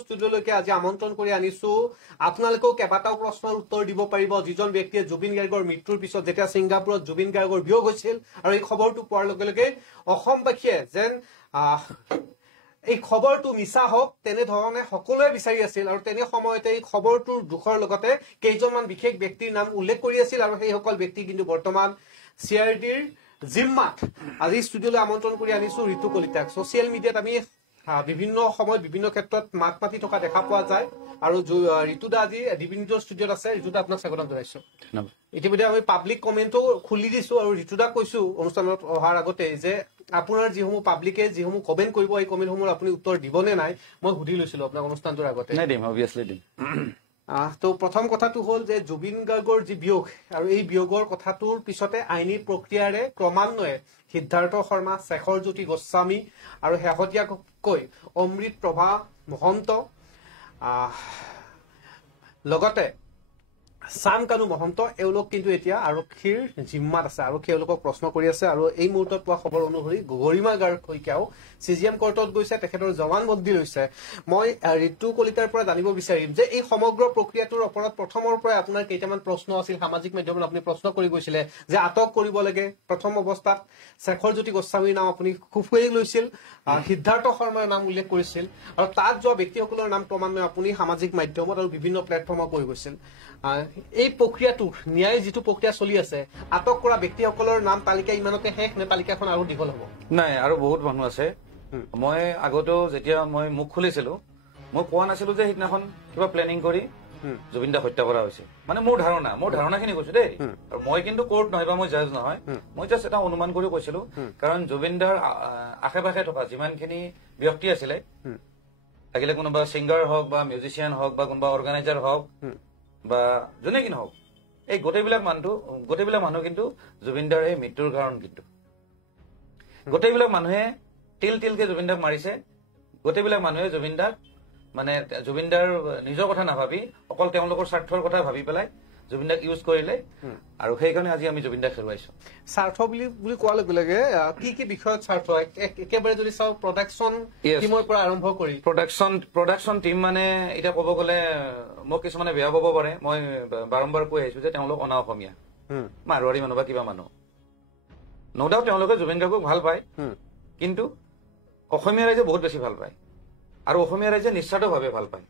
ষ্টুডিঅ'লৈকে আজি আমন্ত্ৰণ কৰি আনিছো আপোনালোকেও কেইবাটাও প্ৰশ্নৰ উত্তৰ দিব পাৰিব যিজন ব্যক্তিয়ে জুবিন গাৰ্গৰ মৃত্যুৰ পিছত যেতিয়া ছিংগাপুৰত জুবিন গাৰ্গৰ বিয়োগ হৈছিল আৰু এই খবৰটো পোৱাৰ লগে লগে অসমবাসীয়ে যেন এই খবৰটো মিছা হওক তেনেধৰণে সকলোৱে বিচাৰি আছিল আৰু তেনে সময়তে এই খবৰটোৰ দুখৰ লগতে কেইজনমান বিশেষ ব্যক্তিৰ নাম উল্লেখ কৰি আছিল আৰু সেইসকল ব্যক্তি কিন্তু বৰ্তমান চিআৰডিৰ জিম্মাত আজি ষ্টুডিঅ'লৈ আমন্ত্ৰণ কৰি আনিছো ঋতু কলিতাক ছচিয়েল মিডিয়াত আমি বিভিন্ন সময়ত বিভিন্ন ক্ষেত্ৰত মাত মাতি থকা দেখা পোৱা যায় আৰু ঋতুদা আজি ডিভিনিটৰ ষ্টুডিঅ'ত আছে ঋতুদা আপোনাক স্বাগতম জনাইছো ইতিমধ্যে আমি পাব্লিক কমেণ্টো খুলি দিছো আৰু ঋতুদাক কৈছো অনুষ্ঠানত অহাৰ আগতে যে আপোনাৰ যিসমূহ পাব্লিকে যিসমূহ কমেণ্ট কৰিব এই কমেণ্টসমূহৰ আপুনি উত্তৰ দিবনে নাই মই সুধি লৈছিলো আপোনাক অনুষ্ঠানটোৰ আগতে তো প্ৰথম কথাটো হ'ল যে জুবিন গাৰ্গৰ যি বিয়োগ আৰু এই বিয়োগৰ কথাটোৰ পিছতে আইনী প্ৰক্ৰিয়াৰে ক্ৰমান্বয়ে সিদ্ধাৰ্থ শৰ্মা শেখৰজ্যোতি গোস্বামী আৰু শেহতীয়াকৈ অমৃত প্ৰভা মহন্ত লগতে চামকানু মহন্ত এওঁলোক কিন্তু এতিয়া আৰক্ষীৰ জিম্মাত আছে আৰক্ষীয়ে এওঁলোকক প্ৰশ্ন কৰি আছে আৰু এই মুহূৰ্তত পোৱা খবৰ অনুসৰি গৰিমা গাৰ্গ শইকীয়াও চিজিএম কোৰ্টত গৈছে তেখেতৰ জবানবন্দী লৈছে মই ঋতু কলিতাৰ পৰা জানিব বিচাৰিম যে এই সমগ্ৰ প্ৰক্ৰিয়াটোৰ ওপৰত প্ৰথমৰ পৰাই আপোনাৰ কেইটামান প্ৰশ্ন আছিল সামাজিক মাধ্যমত আপুনি প্ৰশ্ন কৰি গৈছিলে যে আটক কৰিব লাগে প্ৰথম অৱস্থাত শেখৰজ্যোতি গোস্বামীৰ নাম আপুনি খুফুৱাই লৈছিল সিদ্ধাৰ্থ শৰ্মাৰ নাম উল্লেখ কৰিছিল আৰু তাত যোৱা ব্যক্তিসকলৰ নাম ক্ৰমান্বয়ে আপুনি সামাজিক মাধ্যমত আৰু বিভিন্ন প্লেটফৰ্মত কৈ গৈছিল এই প্ৰক্ৰিয়াটো ন্যায় যিটো প্ৰক্ৰিয়া চলি আছে আটক কৰা ব্যক্তিসকলৰ নাম তালিকা ইমানতে শেষ নে তালিকাখন আৰু দীঘল হ'ব নাই আৰু বহুত মানুহ আছে মই আগতেও যেতিয়া মই মুখ খুলিছিলো মই কোৱা নাছিলো যে সেইদিনাখন কিবা প্লেনিং কৰি জুবিন দাক হত্যা কৰা হৈছে মানে মোৰ ধাৰণাখিনি কৈছো দেই আৰু মই কিন্তু কোৰ্ট নহয় বা মই জাজ নহয় মই জাষ্ট এটা অনুমান কৰি কৈছিলো কাৰণ জুবিন দাৰ আশে পাশে থকা যিমানখিনি ব্যক্তি আছিলে লাগিলে কোনোবা ছিংগাৰ হওক বা মিউজিচিয়ান হওক বা কোনোবা অৰ্গেনাইজাৰ হওক বা যোনে কি নহওক এই গোটেইবিলাক মানুহ কিন্তু জুবিনদাৰ এই মৃত্যুৰ কাৰণ কিন্তু গোটেইবিলাক মানুহে তিলকে জুবিনদাক মাৰিছে গোটেইবিলাক মানুহে জুবিনদাক মানে জুবিনদাৰ নিজৰ কথা নাভাবি অকল তেওঁলোকৰ স্বাৰ্থৰ কথা ভাবি পেলাই জুবিনদাক ইউজ কৰিলে আৰু সেইকাৰণে আজি আমি জুবিনদাক হেৰুৱাইছো স্বাৰ্থ বুলি কোৱাৰ লগে লগে কি বিষয়ত স্বাৰ্থ একেবাৰে যদি চাওঁ প্ৰডাকশ্যন টিমৰ পৰা আৰম্ভ কৰি প্ৰডাকশ্যন টিম মানে এতিয়া ক'ব গ'লে মোক কিছুমানে বেয়া পাব পাৰে মই বাৰম্বাৰ কৈ আহিছো যে তেওঁলোক অনা অসমীয়া মাৰোৱাৰী মানুহ বা কিবা মানুহ ন' ডাউট তেওঁলোকে জুবিন গাৰ্গক ভাল পায় কিন্তু অসমীয়া ৰাইজে বহুত বেছি ভাল পায় আৰু অসমীয়া ৰাইজে নিস্বাৰ্থভাৱে ভাল পায়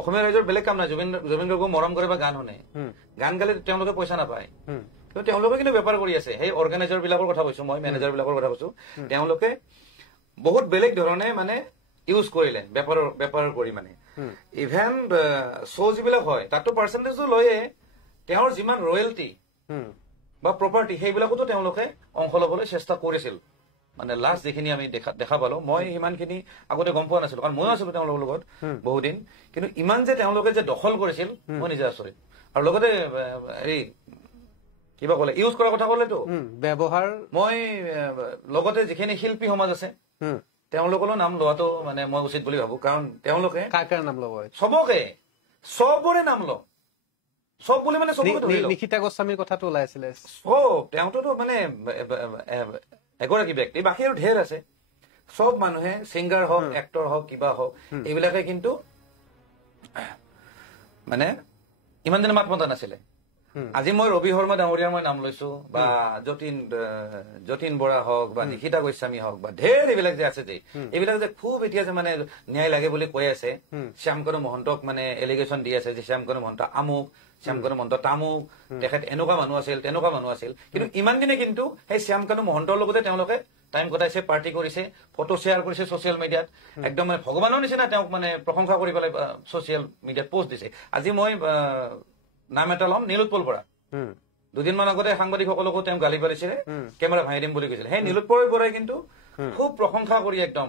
অসমীয়া ৰাইজৰ বেলেগ কাম নাই জুবিন গাৰ্গক মৰম কৰে বা গান শুনে গান গালে তেওঁলোকে পইচা নাপায় কিন্তু তেওঁলোকে কিন্তু বেপাৰ কৰি আছে সেই অৰ্গেনাইজাৰ বিলাকৰ কথা কৈছো মই মেনেজাৰ বিলাকৰ কথা কৈছো তেওঁলোকে বহুত বেলেগ ধৰণে মানে ইউজ কৰিলে বেপাৰ কৰি মানে ইভেন শ্ব' যিবিলাক হয় তাতো পাৰ্চেণ্টেজো লয়ে তেওঁৰ যিমান ৰয়েলটি বা প্ৰপাৰ্টি সেইবিলাকতো তেওঁলোকে অংশ ল'বলৈ চেষ্টা কৰিছিল মানে লাষ্ট যিখিনি আমি দেখা পালো মই সিমানখিনি আগতে গম পোৱা নাছিলো কাৰণ ময়ো আছিলো তেওঁলোকৰ লগত বহুদিন কিন্তু ইমান যে তেওঁলোকে যে দখল কৰিছিল মই নিজে আচৰিত আৰু লগতে হেৰি কিবা ক'লে ইউজ কৰাৰ কথা ক'লেতো ব্যৱহাৰ মই লগতে যিখিনি শিল্পী সমাজ আছে তেওঁলোকৰো নাম লোৱাটো মানে মই উচিত বুলি ভাবো কাৰণ তেওঁলোকে কাৰ নাম ল'ব চবৰে নাম লওঁ চব বুলি মানে চবকে নিশিতা গোস্বামীৰ কথাটো ওলাইছিলে চব তেওঁতোতো মানে এগৰাকী ব্যক্তি বাকী আৰু ঢেৰ আছে চব মানুহে ছিংগাৰ হওক এক্টৰ হওক কিবা হওক এইবিলাকে কিন্তু মানে ইমান দিনে মাত মতা নাছিলে আজি মই ৰবি শৰ্মা ডাঙৰীয়াৰ মই নাম লৈছো বা যতীন বৰা হওক বা নিশিতা গোস্বামী হওক বা ঢেৰ এইবিলাক যে আছে যে এইবিলাক যে খুব এতিয়া যে মানে ন্যায় লাগে বুলি কৈ আছে শ্যামকানু মহন্তক মানে এলিগেশ্যন দি আছে যে শ্যামকানু মহন্ত আমুক শ্যামকানু মহন্ত তামুক তেখেত এনেকুৱা মানুহ আছিল তেনেকুৱা মানুহ আছিল কিন্তু ইমান দিনে কিন্তু সেই শ্যামকানু মহন্তৰ লগতে তেওঁলোকে টাইম কটাইছে পাৰ্টি কৰিছে ফটো শ্বেয়াৰ কৰিছে ছচিয়েল মিডিয়াত একদম মানে ভগৱানৰ নিচিনা তেওঁক মানে প্ৰশংসা কৰি পেলাই ছচিয়েল মিডিয়াত পোষ্ট দিছে আজি মই নাম এটা ল'ম নীলোৎপল বৰা দুদিনমান আগতে সাংবাদিকসকলকো তেওঁ গালি পাৰিছিলে কেমেৰা ভাঙি দিম বুলি কৈছিলে সেই নীলোৎপল বৰাই কিন্তু খুব প্ৰশংসা কৰি একদম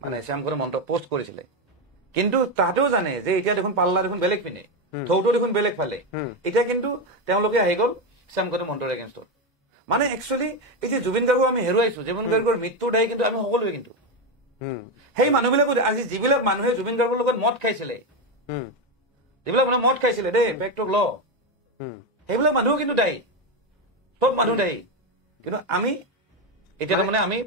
মানে শ্যামকানু মহন্তক পোষ্ট কৰিছিলে কিন্তু তাতেও জানে যে এতিয়া দেখোন পাল্লা দেখোন বেলেগ পিনে থৌটো দেখোন বেলেগ ফালে এতিয়া কিন্তু তেওঁলোকে আহি গ'ল শ্যামকানু মহন্তৰ এগেইনষ্টত মানে একচুৱেলি এই যে জুবিন গাৰ্গক আমি হেৰুৱাইছো জুবিন গাৰ্গৰ মৃত্যুৰ দায়ী কিন্তু আমি সকলোৱে কিন্তু সেই মানুহবিলাকো আজি যিবিলাক মানুহে জুবিন গাৰ্গৰ লগত মদ খাইছিলে যিবিলাক মানুহে মদ খাইছিলে দেই বেকটক ল সেইবিলাক মানুহো কিন্তু দায়ী চব মানুহ দায়ী কিন্তু আমি এতিয়া তাৰমানে আমি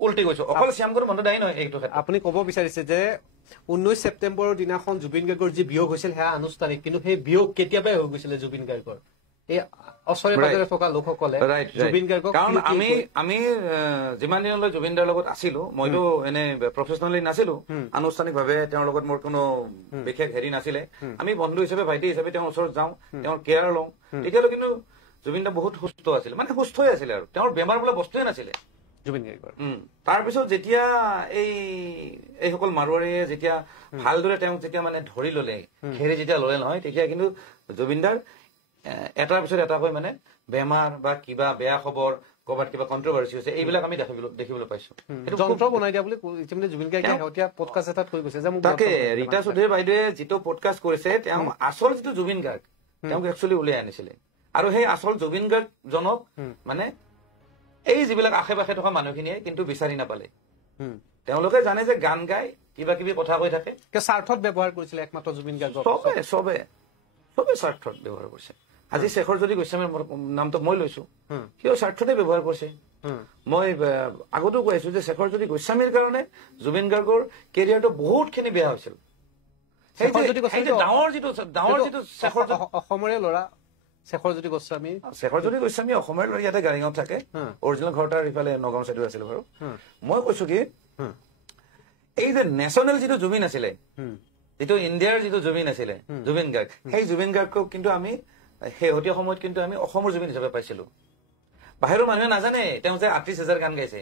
উল্টি গৈছো অকল শ্যামকানু মহন্ত দায়ী নহয় এইটো আপুনি ক'ব বিচাৰিছে যে 19 ছেপ্টেম্বৰৰ দিনাখন জুবিন গাৰ্গৰ যি বিয়োগ হৈছিল সেয়া আনুষ্ঠানিক, কিন্তু সেই বিয়োগ কেতিয়াবাই হৈ গৈছিলে জুবিন গাৰ্গৰ। এই ওচৰে পাজৰে থকা লোকসকলে জুবিন গাৰ্গক, কাৰণ আমি যিমান দিনলৈ জুবিন দাৰ লগত আছিলো, মইতো এনে প্ৰফেচনেলি নাছিলো, আনুষ্ঠানিকভাৱে তেওঁৰ লগত মোৰ কোনো বিশেষ হেৰি নাছিলে, আমি বন্ধু হিচাপে ভাইটি হিচাপে তেওঁৰ ওচৰত যাওঁ, তেওঁৰ কেয়াৰ লওঁ। তেতিয়ালৈ কিন্তু জুবিন দা বহুত সুস্থ আছিল, মানে সুস্থই আছিলে, আৰু তেওঁৰ বেমাৰ বোলা বস্তুৱে নাছিলে জুবিন গাৰ্গৰ। তাৰপিছত যেতিয়া এইসকল মাৰোৱাৰীয়ে যেতিয়া ভালদৰে তেওঁক যেতিয়া মানে ধৰি ললে, ঘেৰি যেতিয়া ললে নহয়, তেতিয়া কিন্তু জুবিন দাৰ এটাৰ পিছত এটাকৈ মানে বেমাৰ বা কিবা বেয়া খবৰ, কৰবাত কিবা কন্ট্ৰভাৰ্চি হৈছে, এইবিলাক আমি দেখিবলৈ পাইছো। যন্ত্ৰ বনাই দিয়া বুলি জুবিন গাৰ্গে শেহতীয়া পডকাষ্ট এটাত কৈ গৈছে যে তাকে ৰীতা চৌধুৰী বাইদেৱে যিটো পডকাষ্ট কৰিছে, তেওঁ আচল যিটো জুবিন গাৰ্গ তেওঁক একচুৱেলি উলিয়াই আনিছিলে, আৰু সেই আচল জুবিন গাৰ্গজনক মানে এই যিবিলাক আশে পাশে থকা মানুহখিনিয়ে কিন্তু বিচাৰি নাপালে। তেওঁলোকে জানে যে গান গাই কিবা কিবি কথা কৈ থাকে, স্বাৰ্থত ব্যৱহাৰ কৰিছিলে একমাত্ৰ জুবিন গাৰ্গক। চবে স্বাৰ্থত ব্যৱহাৰ কৰিছে। আজি শেখৰ যদি গোস্বামীৰ নামটো মই লৈছো, সিও স্বাৰ্থতে ব্যৱহাৰ কৰিছে। মই আগতো কৈ আছো যে শেখৰ যদি গোস্বামীৰ কাৰণে জুবিন গাৰ্গৰ কেৰিয়াৰটো বহুতখিনি বেয়া হৈছিল। ডাঙৰ যিটো অসমৰে ল'ৰা শেখৰজ্যোতি গোস্বামী অসমৰে ল'ৰা, ইয়াতে গাড়ীঙত থাকে, অৰিজিনেল ঘৰ তাৰ ইফালে নগাঁও চাইডত আছিল বাৰু। মই কৈছো কি, এই যে নেশ্যনেল যিটো জুবিন আছিলে, যিটো ইণ্ডিয়াৰ যিটো জুবিন আছিলে জুবিন গাৰ্গ, সেই জুবিন গাৰ্গক কিন্তু আমি শেহতীয়া সময়ত কিন্তু আমি অসমৰ জুবিন হিচাপে পাইছিলো। বাহিৰৰ মানুহে নাজানে তেওঁ যে ৩৮,০০০ গান গাইছে,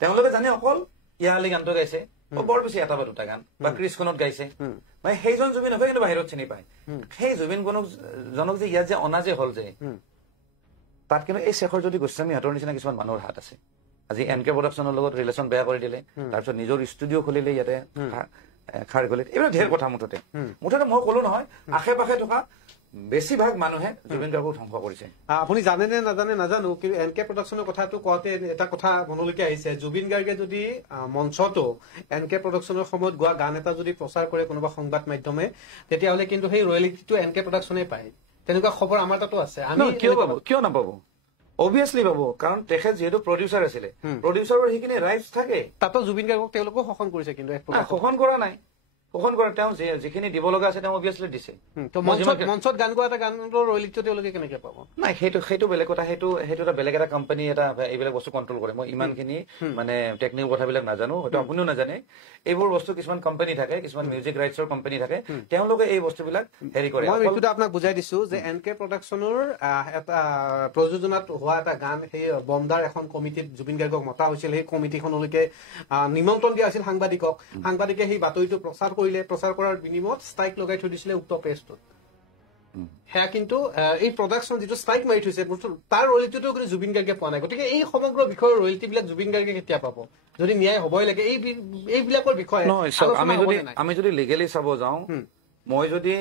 তেওঁলোকে জানে অকল ইয়া আলি গানটো গাইছে, বৰ বেছি এটা বা দুটা গান, বা কৃষ্ণত গাইছে, মানে সেইজন জুবিন হয় কিন্তু বাহিৰত চিনি পায়। সেই জুবিন জনক যে ইয়াত যে অনা যে হল যে, তাত কিন্তু এই শেখৰজ্যোতি গোস্বামী হাতৰ নিচিনা কিছুমান মানুহৰ হাত আছে। আজি NK প্ৰডাকশ্যনৰ লগত ৰিলেশ্যন বেয়া কৰি দিলে, তাৰপিছত নিজৰ ষ্টুডিঅ' খুলিলে ইয়াতে খাৰঘলিত, এইবিলাক ঢেৰ কথা। মুঠতে মই কলো নহয়, আশে পাশে থকা বেছিভাগ মানুহে জুবিন গাৰ্গক ধ্বংস কৰিছে। আপুনি জানে নে নাজানে নাজানো, কিন্তু NK প্ৰডাকশ্যনৰ কথাটো কওঁতে এটা কথা মনলৈকে আহিছে, জুবিন গাৰ্গে যদি মঞ্চতো NK প্ৰডাকশ্যনৰ সময়ত গোৱা গান এটা যদি প্ৰচাৰ কৰে কোনোবা সংবাদ মাধ্যমে, তেতিয়াহ'লে কিন্তু সেই ৰয়েলিটিটো NK প্ৰডাকশ্যনে পায়। তেনেকুৱা খবৰ আমাৰ তাতো আছে। আমি কিয় নাপাব? অবভিয়াছলি পাব, কাৰণ তেখেত যিহেতু প্ৰডিউচাৰ আছিলে, প্ৰডিউচাৰৰ সেইখিনি ৰাইটছ থাকে। তাতো জুবিন গাৰ্গক তেওঁলোকেও শোষণ কৰিছে, কিন্তু শোষণ কৰা নাই, শোষণ কৰা তেওঁ যিখিনি দিব লগা আছে তেওঁ অবভিয়াছলি দিছে। মঞ্চত গান গোৱা এটা গানৰ ৰয়েলিটিটো তেওঁলোকে কেনেকে পাব? নাই, সেইটো বেলেগ কথা, সেইটো এটা বেলেগ এটা কোম্পানী এটা এইবিলাক বস্তু কণ্ট্ৰল কৰে। মই ইমানখিনি মানে টেকনিকেল কথাবিলাক নাজানো, হয়তো আপুনিও নাজানে। এইবোৰ বস্তু কিছুমান কোম্পানী থাকে, কিছুমান মিউজিক ৰাইটছৰ কোম্পানী থাকে, তেওঁলোকে এই বস্তুবিলাক হেৰি কৰে। মই এইটো আপোনাক বুজাই দিছো যে NK প্ৰডাকশ্যনৰ এটা প্ৰযোজনাত হোৱা এটা গান, সেই বমদাৰ এখন কমিটিত জুবিন গাৰ্গক মতা হৈছিল। সেই কমিটিখনলৈকে নিমন্ত্ৰণ দিয়া হৈছিল সাংবাদিকক। সাংবাদিকে সেই বাতৰিটো প্ৰচাৰ কৰিলে, প্ৰচাৰ কৰাৰ বিনিময়ত ষ্ট্ৰাইক লগাই থৈ দিছিলে উক্ত প্ৰেছটোত। সেয়া কিন্তু এই প্ৰডাকশ্যন যিটো ষ্ট্ৰাইক মাৰি থৈছে, তাৰ ৰয়েলিটিটো কিন্তু জুবিন গাৰ্গে পোৱা নাই। গতিকে এই সমগ্ৰ বিষয়ৰ ৰয়েলিটি বিলাক জুবিন গাৰ্গে কেতিয়া পাব? যদি ন্যায় হবই লাগে এইবিলাকৰ বিষয়ে আমি যদি লিগেলি চাব যাওঁ, মই যদি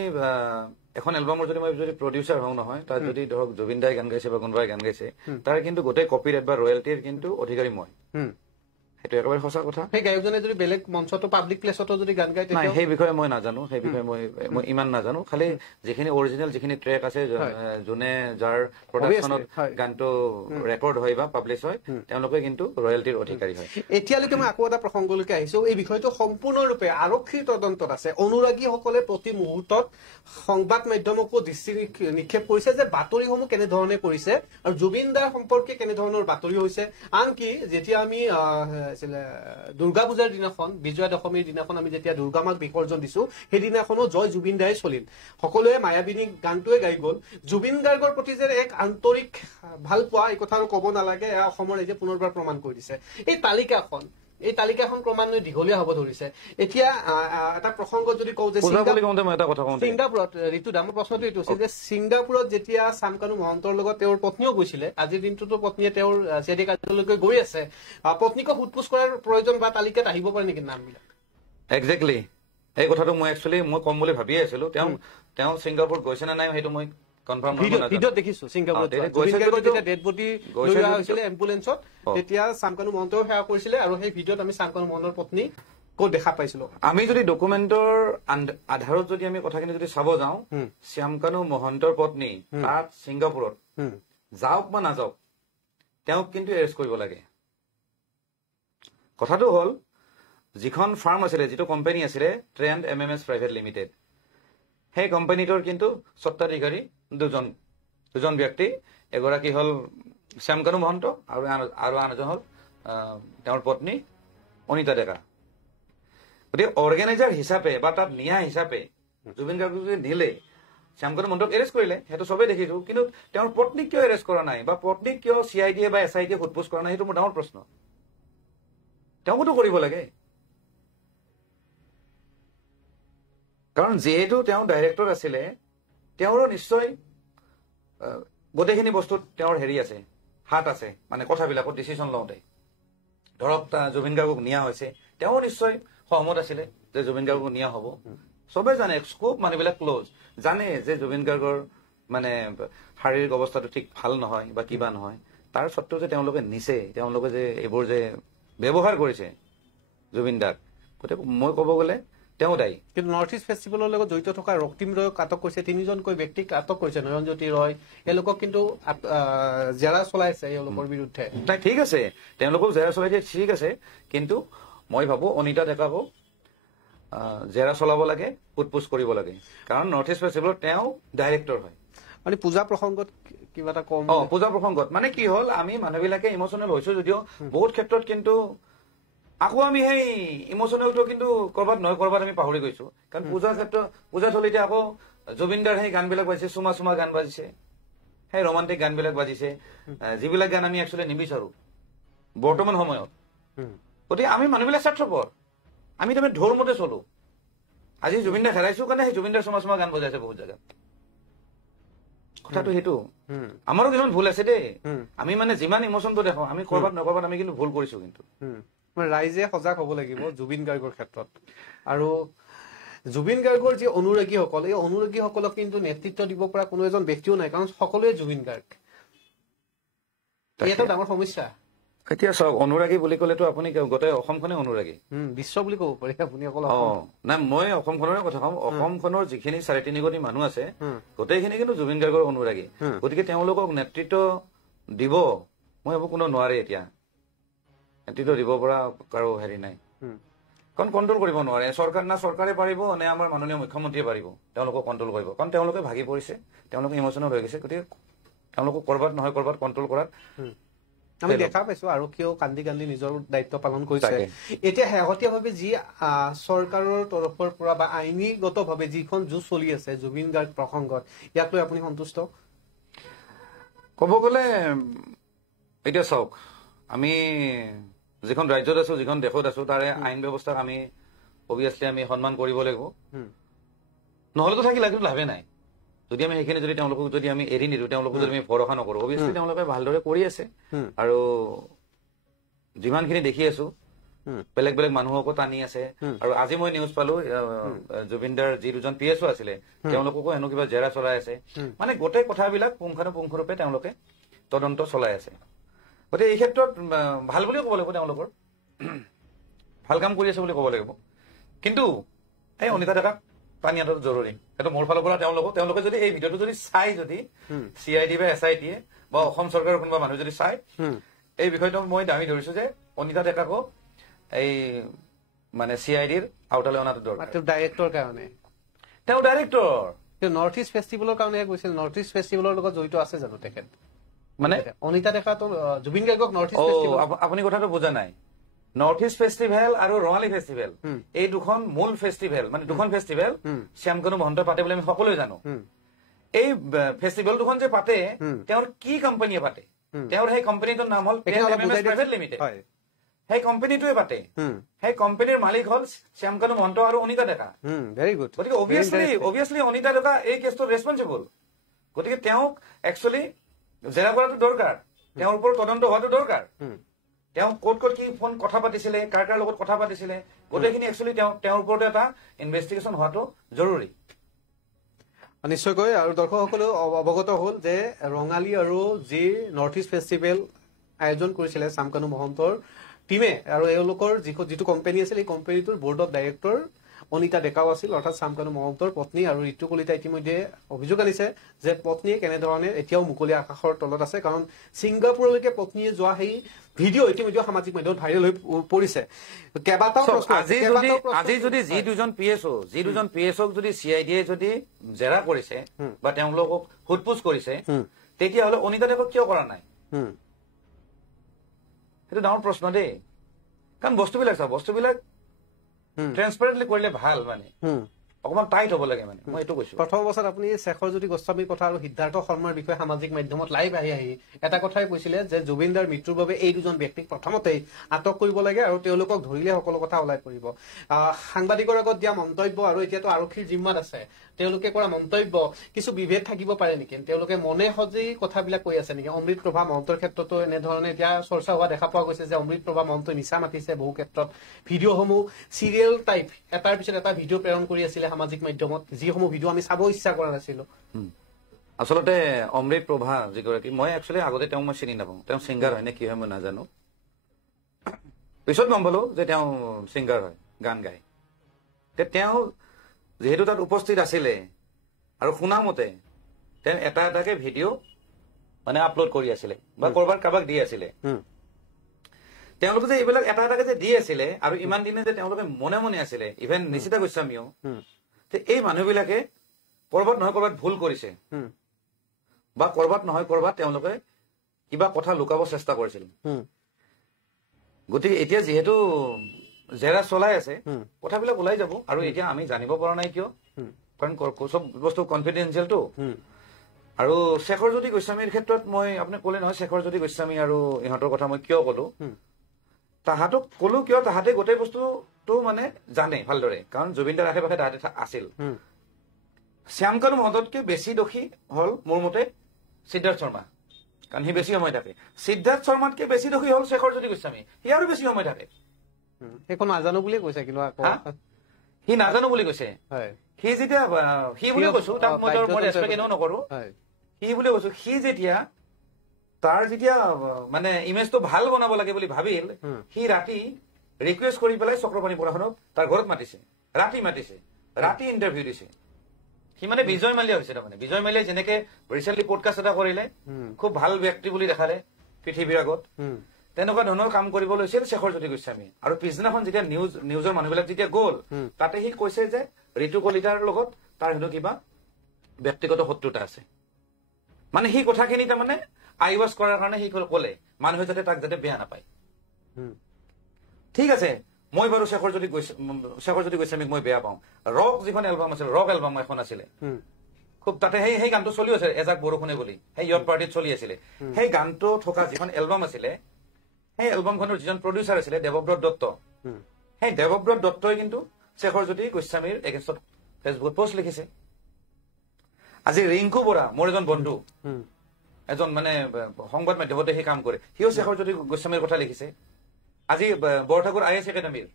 এখন এলবামৰ যদি মই যদি প্ৰডিউচাৰ হওঁ নহয়, তাত যদি ধৰক জুবিন দাই গান গাইছে বা কোনোবাই গান গাইছে, তাৰ কিন্তু গোটেই কপিৰাইট বা ৰয়েলিটিৰ কিন্তু অধিকাৰী মই। সেইটো একেবাৰে সঁচা কথা। সেই গায়কজনে যদি বেলেগ মঞ্চতো পাব্লিক প্লেচতো যদি গান গায়, নাই, সেই বিষয়ে মই নাজানো, সেই বিষয়ে মই ইমান নাজানো। খালি যিখিনি অৰিজিনেল যিখিনি ট্ৰেক আছে, যোনে যাৰ প্ৰডাকশ্যনত গানটো ৰেকৰ্ড হয় বা পাব্লিছ হয়, তেওঁলোকে কিন্তু ৰয়েলিটিৰ অধিকাৰী হয়। এতিয়ালৈকে মই আকৌ এটা প্ৰসংগলৈকে আহিছো। এই বিষয়টো সম্পূৰ্ণৰূপে আৰক্ষীৰ তদন্তত আছে। অনুৰাগীসকলে প্ৰতি মুহূৰ্তত সংবাদ মাধ্যমকো দৃষ্টি নিক্ষেপ কৰিছে যে বাতৰিসমূহ কেনেধৰণে কৰিছে আৰু জুবিন দাৰ সম্পৰ্কে কেনেধৰণৰ বাতৰি হৈছে। আনকি যেতিয়া আমি দুৰ্গা পূজাৰ দিনাখন, বিজয়া দশমীৰ দিনাখন আমি যেতিয়া দুৰ্গা মাক বিসৰ্জন দিছো, সেইদিনাখনো জয় জুবিন দাই চলিল। সকলোৱে মায়াবিনী গানটোৱে গাই গল। জুবিন গাৰ্গৰ প্ৰতি যে এক আন্তৰিক ভাল পোৱা, এই কথা আৰু ক'ব নালাগে, এয়া অসমৰ ৰাইজে পুনৰবাৰ প্ৰমাণ কৰি দিছে। এই তালিকাখন ক্ৰমান্বয়ে দীঘলীয়া হ'ব ধৰিছে। এতিয়া এটা প্ৰসংগ যদি কওঁ যে ছিংগাপুৰত, ঋতু দামৰ প্ৰশ্নটো এইটো আছিল যে ছিংগাপুৰত যেতিয়া চামকানু মহন্তৰ লগত তেওঁৰ পত্নীও গৈছিলে, আজিৰ দিনটোতো পত্নীয়ে তেওঁৰ চিআইডি কাৰ্যালয়লৈকে গৈ আছে, পত্নীক সোধপোছ কৰাৰ প্ৰয়োজন বা তালিকাত আহিব পাৰে নেকি নামবিলাক? একজেক্টলি এই কথাটো মই কম বুলি ভাবিয়ে আছিলো। তেওঁ ছিংগাপুৰত গৈছে নে নাই সেইটো মই ভিডিঅ'ত দেখিছো। ছিংগাপুৰত ডেড বডি লৈ অহা হৈছিলে এম্বুলেন্সত, তেতিয়া চামকানু মহন্তও সেৱা কৰিছিলে, আৰু সেই ভিডিঅ'ত আমি চামকানু মহন্তৰ পত্নী ক'ত দেখা পাইছিলো। আমি যদি ডকুমেণ্টৰ আধাৰত যদি আমি কথাখিনি যদি চাব যাওঁ, শ্যামকানু মহন্তৰ পত্নী তাত ছিংগাপুৰত যাওক বা নাযাওক, তেওঁক কিন্তু এৰেষ্ট কৰিব লাগে। কথাটো হ'ল যিখন ফাৰ্ম আছিলে যিটো কোম্পানী আছিলে ট্ৰেণ্ড MMS প্ৰাইভেট লিমিটেড সেই কোম্পানীটোৰ কিন্তু স্বত্বাধিকাৰী দুজন ব্যক্তি এগৰাকী হ'ল শ্যামকানু মহন্ত আৰু আন এজন হ'ল তেওঁৰ পত্নী অনিতা ডেকা গতিকে অৰ্গেনাইজাৰ হিচাপে বা তাত নিয়া হিচাপে জুবিন গাৰ্গক যদি নিলে শ্যামকানু মহন্তক এৰেষ্ট কৰিলে সেইটো চবেই দেখিছো কিন্তু তেওঁৰ পত্নীক কিয় এৰেষ্ট কৰা নাই বা পত্নীক কিয় CID বা SIT সোধপোছ কৰা নাই সেইটো মোৰ ডাঙৰ প্ৰশ্ন তেওঁকোতো কৰিব লাগে কাৰণ যিহেতু তেওঁ ডাইৰেক্টৰ আছিলে তেওঁৰো নিশ্চয় গোটেইখিনি বস্তুত তেওঁৰ হেৰি আছে হাত আছে মানে কথাবিলাকত ডিচিশ্যন লওঁতে ধৰক জুবিন গাৰ্গক নিয়া হৈছে তেওঁ নিশ্চয় সহমত আছিলে যে জুবিন গাৰ্গক নিয়া হ'ব চবে জানে স্কোপ মানুহবিলাক ক্লোজ জানে যে জুবিন গাৰ্গৰ মানে শাৰীৰিক অৱস্থাটো ঠিক ভাল নহয় বা কিবা নহয় তাৰ সত্ত্বেও যে তেওঁলোকে নিছে তেওঁলোকে যে এইবোৰ যে ব্যৱহাৰ কৰিছে জুবিন দাক গতিকে মই ক'ব গ'লে তেওঁ দায়ী কিন্তু নৰ্থ ইষ্ট ফেষ্টিভেলৰ লগত জড়িত থকা ৰক্তিম ৰয়ক আটক কৰিছে 3জনকৈ ব্যক্তিক আটক কৰিছে নয়নজ্যোতি ৰয় এওঁলোকক কিন্তু জেৰা চলাইছে এওঁলোকৰ বিৰুদ্ধে তাই ঠিক আছে তেওঁলোকক জেৰা চলাই দিয়ে ঠিক আছে কিন্তু মই ভাবো অনিতা ডেকাকো জেৰা চলাব লাগে সোধপোছ কৰিব লাগে কাৰণ নৰ্থ ইষ্ট ফেষ্টিভেলৰ তেওঁ ডাইৰেক্টৰ হয় মানে পূজা প্ৰসংগত কিবা এটা কম পূজা প্ৰসংগত মানে কি হ'ল আমি মানুহবিলাকে ইমোচনেল হৈছো যদিও বহুত ক্ষেত্ৰত কিন্তু আকৌ আমি সেই ইমোচনেলটো কিন্তু কৰবাত নহয় কৰবাত আমি পাহৰি গৈছো কাৰণ পূজাৰ ক্ষেত্ৰত পূজা থলীতে আকৌ জুবিনদাৰ সেই গানবিলাক বাজিছে চুমা চুমা গান বাজিছে সেই ৰোমান্টিক গানবিলাক বাজিছে যিবিলাক গান আমি একচুৱেলি নিবিচাৰো বৰ্তমান সময়ত গতিকে আমি মানুহবিলাক স্বাৰ্থপৰ আমি তাৰমানে ঢোৰ মতে চলো আজি জুবিনদাক হেৰাইছো কাৰণে সেই জুবিনদাৰ চুমা চুমা গান বজাইছে বহুত জেগাত কথাটো সেইটো আমাৰো কিছুমান ভুল আছে দেই আমি মানে যিমান ইমোচনটো দেখো আমি কৰবাত নকৰবাত আমি কিন্তু ভুল কৰিছো কিন্তু ৰাইজে সজাগ হ'ব লাগিব জুবিন গাৰ্গৰ ক্ষেত্ৰত আৰু জুবিন গাৰ্গৰ যি অনুৰাগীসকল এই অনুৰাগীসকলক কিন্তু নেতৃত্ব দিব পৰা কোনো এজন ব্যক্তিও নাই কাৰণ সকলোৱে জুবিন গাৰ্গ এটা ডাঙৰ সমস্যা এতিয়া চাওক অনুৰাগী বুলি ক'লেতো আপুনি গোটেই অসমখনে অনুৰাগী বিশ্ব বুলি ক'ব পাৰি আপুনি অকল নাই মই অসমখনৰে কথা কওঁ অসমখনৰ যিখিনি 3.5 কোটি মানুহ আছে গোটেইখিনি কিন্তু জুবিন গাৰ্গৰ অনুৰাগী গতিকে তেওঁলোকক নেতৃত্ব দিব মই ভাবো কোনো নোৱাৰে এতিয়া নেতৃত্ব দিব পৰা কাৰো হেৰি নাই কাৰণ কণ্ট্ৰল কৰিব নোৱাৰে চৰকাৰে পাৰিব নে আমাৰ মাননীয় মুখ্যমন্ত্ৰীয়ে পাৰিব তেওঁলোকক কণ্ট্ৰল কৰিব কাৰণ তেওঁলোকে ভাগি পৰিছে তেওঁলোকে ইমোচনেল হৈ গৈছে গতিকে তেওঁলোকক কৰবাত নহয় কৰবাত কণ্ট্ৰল কৰাত আমি দেখা পাইছো আৰক্ষীয়েও কান্দি কান্দি নিজৰ দায়িত্ব পালন কৰিছে এতিয়া শেহতীয়াভাৱে যি চৰকাৰৰ তৰফৰ পৰা বা আইনীগতভাৱে যিখন যুঁজ চলি আছে জুবিন গাৰ্গ প্ৰসংগত ইয়াক লৈ আপুনি সন্তুষ্ট ক'ব গ'লে এতিয়া চাওক আমি যিখন ৰাজ্যত আছো যিখন দেশত আছো তাৰে আইন ব্যৱস্থাক আমি অভিয়াছলি আমি সন্মান কৰিব লাগিব নহ'লেতো থাকি কিন্তু লাভে নাই যদি আমি সেইখিনি যদি তেওঁলোকক যদি আমি এৰি নিদিওঁ তেওঁলোকক যদি আমি ভৰসা নকৰো অভিয়াছলি তেওঁলোকে ভালদৰে কৰি আছে আৰু যিমানখিনি দেখি আছো বেলেগ বেলেগ মানুহকো টানি আছে আৰু আজি মই নিউজ পালো জুবিনদাৰ যি 2জন PSO আছিলে তেওঁলোককো হেনো কিবা জেৰা চলাই আছে মানে গোটেই কথাবিলাক পুংখানুপুংখৰূপে তেওঁলোকে তদন্ত চলাই আছে গতিকে এই ক্ষেত্ৰত ভাল বুলিও ক'ব লাগিব তেওঁলোকৰ ভাল কাম কৰি আছে বুলি ক'ব লাগিব কিন্তু এই অনিতা ডেকাক পানী আঁতৰত জৰুৰী সেইটো মোৰ ফালৰ পৰা তেওঁলোকে যদি এই ভিডিঅ'টো যদি চাই যদি CID বা SIT বা অসম চৰকাৰৰ কোনোবা মানুহ যদি চাই এই বিষয়টো মই দাঙি ধৰিছো যে অনিতা ডেকাকো এই মানে CIDৰ আউটালৈ অনাটো দৰকাৰ ডাইৰেক্টৰ কাৰণে তেওঁ ডাইৰেক্টৰ নৰ্থ ইষ্ট ফেষ্টিভেলৰ কাৰণে গৈছিল নৰ্থ ইষ্ট ফেষ্টিভেলৰ লগত জড়িত আছে জানো তেখেত মানে অনিতা ডেকাটো জুবিন গাৰ্গক নৰ্থ ইষ্ট ফেষ্টিভেল আপুনি কথাটো বুজা নাই নৰ্থ ইষ্ট ফেষ্টিভেল আৰু ৰঙালী ফেষ্টিভেল এই দুখন মূল ফেষ্টিভেল মানে দুখন ফেষ্টিভেল শ্যামকানু মহন্তই পাতে বুলি আমি সকলোৱে জানো এই ফেষ্টিভেল দুখন যে পাতে তেওঁৰ কি কোম্পানীয়ে পাতে তেওঁৰ সেই কোম্পানীটোৰ নাম হ'ল প্ৰাইভেট লিমিটেড সেই কোম্পানীটোৱে পাতে সেই কোম্পানীৰ মালিক হ'ল শ্যামকানু মহন্ত আৰু অনিতা ডেকা ভেৰি গুড গতিকে অভিয়াছলি অনিতা ডেকা এই কেছটোত ৰেছপঞ্চিবল গতিকে তেওঁক একচুৱেলি জেৰা কৰাটো দৰকাৰ তেওঁৰ ওপৰত তদন্ত হোৱাটো দৰকাৰ তেওঁ ক'ত কি ফোন কথা পাতিছিলে কাৰ লগত কথা পাতিছিলে গোটেইখিনি একচুৱেলি তেওঁৰ ওপৰত এটা ইনভেষ্টিগেশ্যন হোৱাটো জৰুৰী নিশ্চয়কৈ আৰু দৰ্শকসকলেও অৱগত হ'ল যে ৰঙালী আৰু যি নৰ্থ ইষ্ট ফেষ্টিভেল আয়োজন কৰিছিলে শ্যামকানু মহন্তৰ টিমে আৰু এওঁলোকৰ যিটো কোম্পানী আছিল এই কোম্পানীটোৰ বৰ্ড অফ ডাইৰেক্টৰ অনিতা ডেকাও আছিল অৰ্থাৎ শামকানু মহন্তৰ পত্নী আৰু ঋতু কলিতা ইতিমধ্যে অভিযোগ আনিছে যে পত্নীয়ে কেনেধৰণে এতিয়াও মুকলি আকাশৰ তলত আছে কাৰণ ছিংগাপুৰলৈকে পত্নীয়ে যোৱা সেই ভিডিঅ' ইতিমধ্যে সামাজিক মাধ্যমত ভাইৰেল হৈ পৰিছে কেইবাটাও প্ৰশ্ন আজি যদি যি দুজন পিএছঅক যদি চিআইডিয়ে যদি জেৰা কৰিছে বা তেওঁলোকক সোধপোছ কৰিছে তেতিয়াহ'লে অনিতা ডেকাক কিয় কৰা নাই সেইটো ডাঙৰ প্ৰশ্ন দেই কাৰণ বস্তুবিলাক ট্ৰেন্সপাৰেণ্টলি কৰিলে ভাল মানে অকমান টাইট হ'ব লাগে মানে মই এইটো কৈছো প্ৰথম অৱস্থাত আপুনি শেখৰজ্যোতি গোস্বামীৰ কথা আৰু সিদ্ধাৰ্থ শৰ্মাৰ বিষয়ে সামাজিক মাধ্যমত লাইভ আহি এটা কথাই কৈছিলে যে জুবিনদাৰ মৃত্যুৰ বাবে এই দুজন ব্যক্তিক প্ৰথমতেই আটক কৰিব লাগে আৰু তেওঁলোকক ধৰিলে সকলো কথা ওলাই পৰিব সাংবাদিকৰ আগত দিয়া মন্তব্য আৰু এতিয়াতো আৰক্ষীৰ জিম্মাত আছে তেওঁলোকে কৰা মন্তব্য কিছু বিভেদ থাকিব পাৰে নেকি তেওঁলোকে মনে সজি কথাবিলাক কৈ আছে নেকি অমৃত প্ৰভা মহন্তৰ ক্ষেত্ৰতো এনেধৰণে এতিয়া চৰ্চা হোৱা দেখা পোৱা গৈছে যে অমৃত প্ৰভা মহন্তই মিছা মাতিছে বহু ক্ষেত্ৰত ভিডিঅ'সমূহ চিৰিয়েল টাইপ এটাৰ পিছত এটা ভিডিঅ' প্ৰেৰণ কৰি আছিলে সামাজিক মাধ্যমত যিসমূহ ভিডিঅ' আমি চাব ইচ্ছা কৰা নাছিলো আচলতে অমৃত প্ৰভা যিগৰাকী মই একচুৱেলি আগতে তেওঁ মই চিনি নাপাওঁ তেওঁ ছিংগাৰ হয় নে কি হয় মই নাজানো পিছত গম পালো যে তেওঁ ছিংগাৰ হয় গান গায় তেওঁ যেহেতু তাত উপস্থিত আছিলে আৰু শুনা মতে তেওঁ এটা এটাকে ভিডিঅ' মানে আপলোড কৰি আছিলে বা কৰবাত কাৰোবাক দি আছিলে তেওঁলোকে যে এইবিলাক এটা এটাকে যে দি আছিলে আৰু ইমান দিনে যে তেওঁলোকে মনে মনে আছিলে ইভেন নিশিতা গোস্বামীও এই মানুহবিলাকে কৰবাত নহয় কৰবাত ভুল কৰিছে বা কৰবাত নহয় কৰবাত তেওঁলোকে কিবা কথা লুকাব চেষ্টা কৰিছিল গতিকে এতিয়া যিহেতু জেৰা চলাই আছে কথাবিলাক ওলাই যাব আৰু এতিয়া আমি জানিব পৰা নাই কিয় কাৰণ চব বস্তু কনফিডেন্সিয়েলটো আৰু শেখৰজ্যোতি গোস্বামীৰ ক্ষেত্ৰত মই আপুনি ক'লে নহয় শেখৰজ্যোতি গোস্বামী আৰু ইহঁতৰ কথা মই কিয় ক'লো তাহাঁতক ক'লো কিয় তাহাঁতে গোটেই বস্তুটো মানে জানে ভালদৰে কাৰণ জুবিনদাৰ আশে পাশে তাহাঁতে আছিল শ্যামকানু মহন্ততকে বেছি দোষী হল মোৰ মতে সিদ্ধাৰ্থ শৰ্মা কাৰণ সি বেছি সময় থাকে সিদ্ধাৰ্থ শৰ্মাতকে বেছি দোষী হল শেখৰজ্যোতি গোস্বামী সি আৰু বেছি সময় থাকে সেইখন নাজানো বুলিয়ে কৈছে কিন্তু সি নাজানো বুলি কৈছে সি যেতিয়া সি বুলি কৈছো তাক মই ৰেচপেক্ট এনেও নকৰো সি বুলি কৈছো সি যেতিয়া তাৰ যেতিয়া মানে ইমেজটো ভাল বনাব লাগে বুলি ভাবিল সি ৰাতি ৰিকুৱেষ্ট কৰি পেলাই চক্ৰপাণী বৰাখনক তাৰ ঘৰত মাতিছে ৰাতি ইণ্টাৰভিউ দিছে সি মানে বিজয় মালিয়া হৈছে তাৰমানে বিজয় মালিয়াই যেনেকে ৰিচেণ্টলি পডকাষ্ট এটা কৰিলে খুব ভাল ব্যক্তি বুলি দেখালে পৃথিৱীৰ আগত তেনেকুৱা ধৰণৰ কাম কৰিব লৈছিল শেখৰজ্যোতি গোস্বামী আৰু পিছদিনাখন যেতিয়া নিউজৰ মানুহবিলাক যেতিয়া গ'ল তাতে সি কৈছে যে ঋতু কলিতাৰ লগত তাৰ হেনো কিবা ব্যক্তিগত শত্ৰুতা আছে মানে সেই কথাখিনি তাৰমানে আইৱাজ কৰাৰ কাৰণে সি ক'লে মানুহে যাতে তাক যাতে বেয়া নাপায় ঠিক আছে মই বাৰু শেখৰজ্যোতি গোস্বামীক মই বেয়া পাওঁ ৰক যিখন এলবাম আছিল ৰক এলবাম এখন আছিলে খুব তাতে সেই গানটো চলি আছে এজাক বৰষুণে বুলি সেই ইয়ৰ পাৰ্টিত চলি আছিলে সেই গানটো থকা যিখন এলবাম আছিলে সেই এলবামখনৰ যিজন প্ৰডিউচাৰ আছিলে দেৱব্ৰত দত্ত সেই দেৱব্ৰত দত্তই কিন্তু শেখৰজ্যোতি গোস্বামীৰ এগেইনষ্টত ফেচবুকত পোষ্ট লিখিছে আজি ৰিংকু বৰা মোৰ এজন বন্ধু এজন মানে সংবাদ মাধ্যমতে সেই কাম কৰে সিও শেখৰজ্যোতি গোস্বামীৰ কথা লিখিছে আজি বৰঠাকুৰ IAS একাডেমীৰ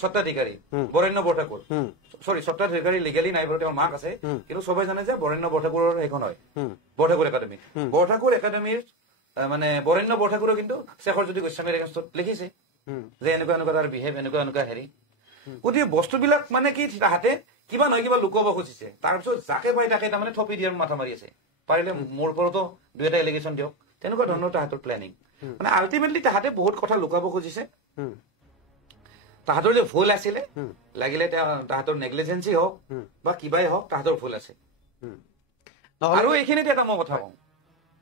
স্বত্বাধিকাৰী বৰেণ্য বৰঠাকুৰ স্বত্বাধিকাৰী লিগেলি নাই বাৰু তেওঁৰ মাক আছে কিন্তু সবাই জানে যে বৰেণ্য বৰঠাকুৰৰ সেইখন হয় বৰঠাকুৰ একাডেমীৰ মানে বৰেণ্য বৰঠাকুৰো কিন্তু শেখৰজ্যোতি গোস্বামীৰ এগেইনষ্টত লিখিছে যে এনেকুৱা এনেকুৱা তাৰ বিহেভ এনেকুৱা হেৰি গতিকে বস্তুবিলাক মানে কি তাহাঁতে কিবা নহয় কিবা লুকাব খুজিছে তাৰপিছত যাকে পাই তাকে তাৰমানে থপি দিয়াৰ মাথা মাৰি আছে পাৰিলে মোৰ ওপৰতো দুই এটা এলিগেশ্যন দিয়ক তেনেকুৱা ধৰণৰ তাহাঁতৰ প্লেনিং মানে আল্টিমেটলি তাহাঁতে বহুত কথা লুকাব খুজিছে তাহাঁতৰ যে ভুল আছিলে লাগিলে তাহাঁতৰ নেগলিজেঞ্চি হওক বা কিবাই হওক তাহাঁতৰ ভুল আছে আৰু এইখিনিতে এটা মই কথা কওঁ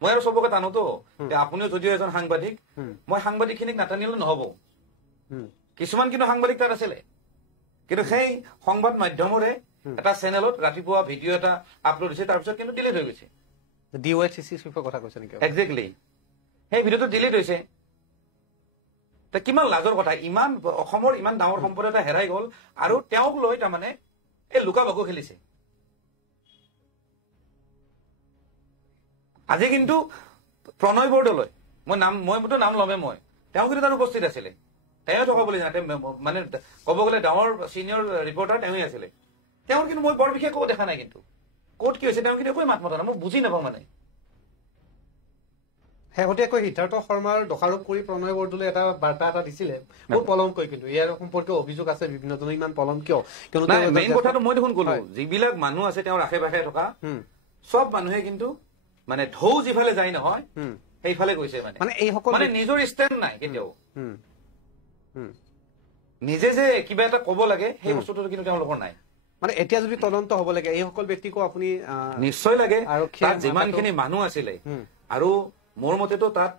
মই আৰু চবকে টানোতো আপুনিও যদিও এজন সাংবাদিক মই সাংবাদিকখিনিক নাটানিলে নহব কিছুমান কিন্তু সাংবাদিক তাত আছিলে কিন্তু সেই সংবাদ মাধ্যমৰে এটা চেনেলত ৰাতিপুৱা ভিডিঅ' এটা আপলোড হৈছে তাৰপিছত কিন্তু ডিলিট হৈ গৈছে একজেক্টলি সেই ভিডিঅ'টো ডিলিট হৈছে কিমান লাজৰ কথা ইমান অসমৰ ইমান ডাঙৰ সম্পদ এটা হেৰাই গল আৰু তেওঁক লৈ তাৰমানে এই লুকা ভাকু খেলিছে আজি কিন্তু প্ৰণয় বৰদলৈ মইতো নাম ল'মে মই তেওঁ কিন্তু তাত উপস্থিত আছিলে তেওঁ থকা বুলি জানে মানে ক'ব গ'লে ডাঙৰ চিনিয়ৰ ৰিপৰ্টাৰ তেওঁই আছিলে তেওঁৰ কিন্তু মই বৰ বিশেষ একো দেখা নাই কিন্তু ক'ত কি হৈছে তেওঁ কিন্তু একোৱে মাত মতা নাই মই বুজি নাপাওঁ মানে শেহতীয়াকৈ সিদ্ধাৰ্থ শৰ্মাৰ দোষাৰোপ কৰি প্ৰণয় বৰদলৈ এটা বাৰ্তা এটা দিছিলে বহুত পলমকৈ, কিন্তু ইয়াৰ সম্পৰ্কে অভিযোগ আছে বিভিন্নজনৰ। ইমান পলম কিয়? মেইন কথাটো মই দেখোন কলো, যিবিলাক মানুহ আছে তেওঁৰ আশে পাশে থকা চব মানুহে কিন্তু মানে ঢৌ যিফালে যায় নহয় সেইফালে গৈছে। মানে এইসকল মানে নিজৰ ষ্টেণ্ড নাই কেতিয়াও, নিজে যে কিবা এটা কব লাগে সেই বস্তুটো কিন্তু তেওঁলোকৰ নাই। মানে এতিয়া যদি তদন্ত হব লাগে এইসকল ব্যক্তিকো আপুনি নিশ্চয় লাগে। তাত যিমানখিনি মানুহ আছিলে আৰু মোৰ মতেতো তাত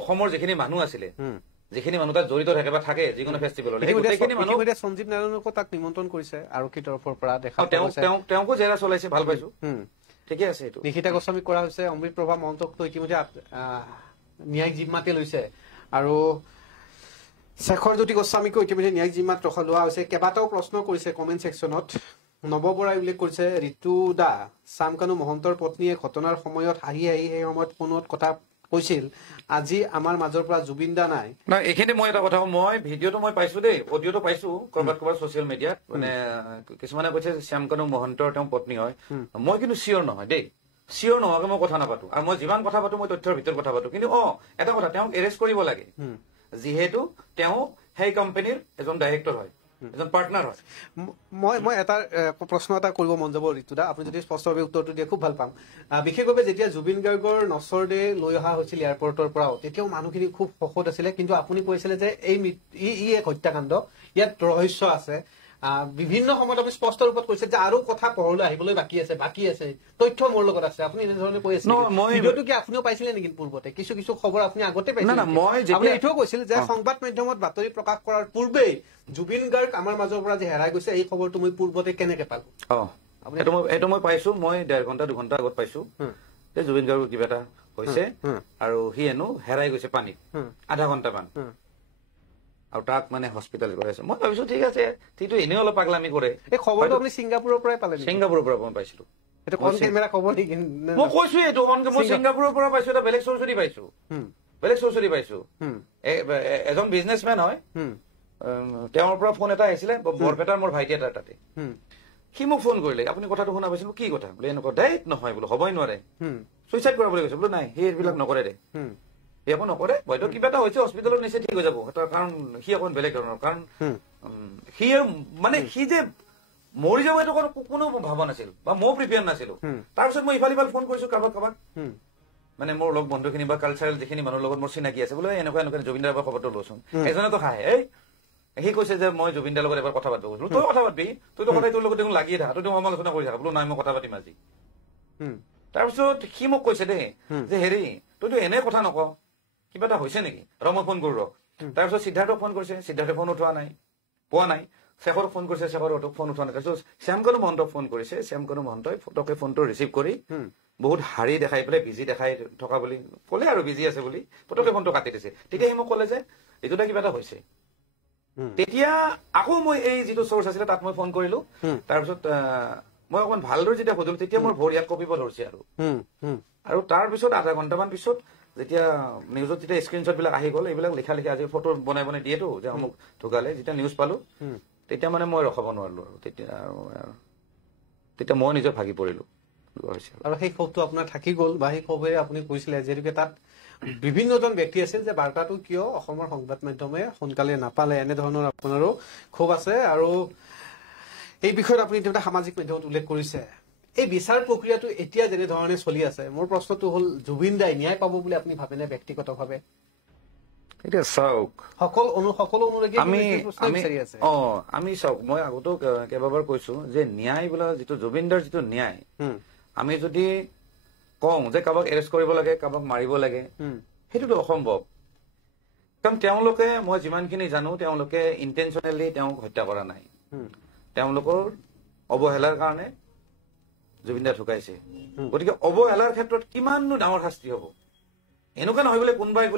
অসমৰ যিখিনি মানুহ আছিলে, যিখিনি মানুহ তাত জড়িত থাকে বা থাকে যিকোনো ফেষ্টিভেলত, সঞ্জীৱ নাৰায়ণকো তাক নিমন্ত্ৰণ কৰিছে আৰক্ষীৰ তৰফৰ পৰা। দেখা তেওঁকো জেৰা চলাইছে, ভাল পাইছো, ঠিকে আছে। এইটো নিশিতা গোস্বামীক কৰা হৈছে। অমৃত প্ৰভা মহন্তকতো ইতিমধ্যে ন্যায়িক জিম্মাতে লৈছে আৰু শেখৰ জ্যোতি গোস্বামীকো ইতিমধ্যে ন্যায়িক জিম্মাত লোৱা হৈছে। কেইবাটাও প্ৰশ্ন কৰিছে কমেণ্ট ছেকশ্যনত। নৱ বৰাই উল্লেখ কৰিছে, ঋতু দা চামকানু মহন্তৰ পত্নীয়ে ঘটনাৰ সময়ত হাঁহি হাঁহি সেই সময়ত ফোনত কথা কৈছিল, আজি আমাৰ মাজৰ পৰা জুবিন দা নাই। এইখিনি মই এটা কথা, মই ভিডিঅ'টো মই পাইছো দেই, অডিঅ'টো পাইছো কৰবাত ছচিয়েল মিডিয়াত। মানে কিছুমানে কৈছে শ্যামকানু মহন্তৰ তেওঁ পত্নী হয়, মই কিন্তু চিয়ৰ নহয় দেই। চিয়ৰ নোহোৱাকে মই কথা নাপাতো, আৰু মই যিমান কথা পাতো মই তথ্যৰ ভিতৰত কথা পাতো। কিন্তু এটা কথা, তেওঁক এৰেষ্ট কৰিব লাগে, যিহেতু তেওঁ সেই কোম্পানীৰ এজন ডাইৰেক্টৰ হয়, এজন পাৰ্টনাৰ হয়। মই এটা প্ৰশ্ন এটা কৰিব মন যাব ঋতুদা, আপুনি যদি স্পষ্টভাৱে উত্তৰটো দিয়ে খুব ভাল পাম। বিশেষভাৱে যেতিয়া জুবিন গাৰ্গৰ নচৰদে লৈ অহা হৈছিল এয়াৰপৰ্টৰ পৰাও, তেতিয়াও মানুহখিনি খুব শোকত আছিলে, কিন্তু আপুনি কৈছিলে যে ই এক হত্যাকাণ্ড, ইয়াত ৰহস্য আছে। বিভিন্ন সময়ত আপুনি স্পষ্ট ৰূপত কৈছে যে আৰু কথা পোহৰলৈ আহিবলৈ বাকী আছে, তথ্য মোৰ লগত আছে। আপুনি এনেধৰণে কৈ আছে, ভিডিঅ'টো কি আপুনিও পাইছিলে নেকি পূৰ্বতে? কিছু খবৰ আপুনি আগতে পাইছিলে। আপুনি এইটোও কৈছিল যে সংবাদ মাধ্যমত বাতৰি প্ৰকাশ কৰাৰ পূৰ্বেই জুবিন গাৰ্গ আমাৰ মাজৰ পৰা যে হেৰাই গৈছে এই খবৰটো মই পূৰ্বতে কেনেকে পালো? এইটো মই পাইছো, মই 1.5 ঘণ্টা 2 ঘণ্টা আগত পাইছো যে জুবিন গাৰ্গৰ কিবা এটা হৈছে আৰু সি হেনো হেৰাই গৈছে পানীত আধা ঘণ্টামান, আৰু তাক মানে হস্পিটেল কৰাইছে। মই ভাবিছো ঠিক আছে, সিটো এনেও অলপ পাগলামি কৰে। এই খবৰটো আপুনি ছিংগাপুৰৰ পৰাই পালে? ছিংগাপুৰৰ পৰা মই পাইছিলো। মই কৈছো এইটো মই ছিংগাপুৰৰ পৰা পাইছো, এটা বেলেগ চ'ৰ্চেদি পাইছো। এজন বিজনেছমেন হয়, তেওঁৰ পৰা ফোন এটা আহিছিলে, বৰপেটাৰ মোৰ ভাইটি এটা তাতে। সি মোক ফোন কৰিলে, আপুনি কথাটো শুনা পাইছিল, কি কথা বোলে? এনেকুৱা ডাইৰেক্ট নহয় বোলো, হ'বই নোৱাৰে, চুইচাইড কৰা বুলি কৈছে। বোলো নাই, সি এইবিলাক নকৰে দে, সি একো নকৰে, হয়তো কিবা এটা হৈছে হস্পিটেলত নিছে, ঠিক হৈ যাব। কাৰণ সি অকণ বেলেগ ধৰণৰ, কাৰণ সি মানে সি যে মৰি যাব এইটো কোনো ভাবা নাছিল বা ময়ো প্ৰিপেয়াৰ নাছিলো। তাৰপিছত মই ইফাল ফোন কৰিছো কাৰোবাক, মানে মোৰ লগ বন্ধুখিনি বা কালচাৰেল যিখিনি মানুহৰ লগত মোৰ চিনাকি আছে, বোলে এনেকুৱা জুবিন দাৰ খবৰটো লৈছোন। এজনেতো হাঁহে, সি কৈছে যে মই জুবিন দাৰ লগত এবাৰ কথা পাতিব কৈছিলো। তই কথা পাতিবি, তইতো কথাই তোৰ লগত দেখোন লাগিয়ে থাকা, তইতো সমালোচনা কৰি থাকা। বোলো নাই, মই কথা পাতিম আজি। তাৰপিছত সি মোক কৈছে দেই যে হেৰি, তইতো এনে কথা নক, কিবা এটা হৈছে নেকি? মই ফোন কৰো ৰ। তাৰপিছত সিদ্ধাৰ্থক ফোন কৰিছে, সিদ্ধাৰ্থে ফোন উঠোৱা নাই, পোৱা নাই। শেখৰক ফোন কৰিছে, শেখৰক ফোন উঠোৱা নাই। তাৰপিছত শ্যামকানু মহন্তক ফোন কৰিছে, শ্যামকানু মহন্তই ফটকে ফোনটো ৰিচিভ কৰি বহুত হাৰি দেখাই পেলাই বিজি দেখাই থকা বুলি কলে, আৰু বিজি আছে বুলি ফটকে ফোনটো কাটি দিছে। তেতিয়া সি মোক কলে যে এইটোতে কিবা এটা হৈছে। তেতিয়া আকৌ মই এই যিটো চ'ৰ্চ আছিলে তাত মই ফোন কৰিলো। তাৰপিছত মই অকমান ভালদৰে যেতিয়া সুধিলো, তেতিয়া মোৰ ভৰি ইয়াত কঁপিব ধৰিছে। আৰু তাৰপিছত আধা ঘণ্টামান পিছত যেতিয়া নিউজত যেতিয়া স্ক্ৰীনশ্বট বিলাক আহি গ'ল, এইবিলাক লিখা আজি ফটো বনাই দিয়েতো যে অমুক ঢুকালে, যেতিয়া নিউজ পালো তেতিয়া মানে মই ৰখাব নোৱাৰিলো। আৰু তেতিয়া মই নিজে ভাগি পৰিলো। আৰু সেই ক্ষোভটো আপোনাৰ থাকি গ'ল, বা সেই ক্ষোভেৰে আপুনি কৈছিলে যিহেতুকে তাত বিভিন্নজন ব্যক্তি আছিল, যে বাৰ্তাটো কিয় অসমৰ সংবাদ মাধ্যমে সোনকালে নাপালে, এনেধৰণৰ আপোনাৰো ক্ষোভ আছে। আৰু এই বিষয়ত আপুনি ইতিমধ্যে সামাজিক মাধ্যমত উল্লেখ কৰিছে। এই বিচাৰ প্ৰক্ৰিয়াটো এতিয়া যেনেধৰণে চলি আছে, মোৰ প্ৰশ্নটো হ'ল জুবিন দাই ন্যায় পাব বুলি আপুনি ভাবেনে ব্যক্তিগতভাৱে? এতিয়া চাওক, সকলো আমি চাওক, মই আগতেও কেইবাবাৰ কৈছো যে ন্যায় বোলা যিটো জুবিনদাৰ যিটো ন্যায়, আমি যদি কওঁ যে কাৰোবাক এৰেষ্ট কৰিব লাগে, কাৰোবাক মাৰিব লাগে, সেইটোতো অসম্ভৱ। কাৰণ তেওঁলোকে, মই যিমানখিনি জানো, তেওঁলোকে ইণ্টেনচনেলি তেওঁক হত্যা কৰা নাই। তেওঁলোকৰ অৱহেলাৰ কাৰণে জুবিন দা ঢুকাইছে। গতিকে অৱহেলাৰ ক্ষেত্ৰত কিমাননো ডাঙৰ শাস্তি হব? এনেকুৱা নহয় বোলে কোনোবাই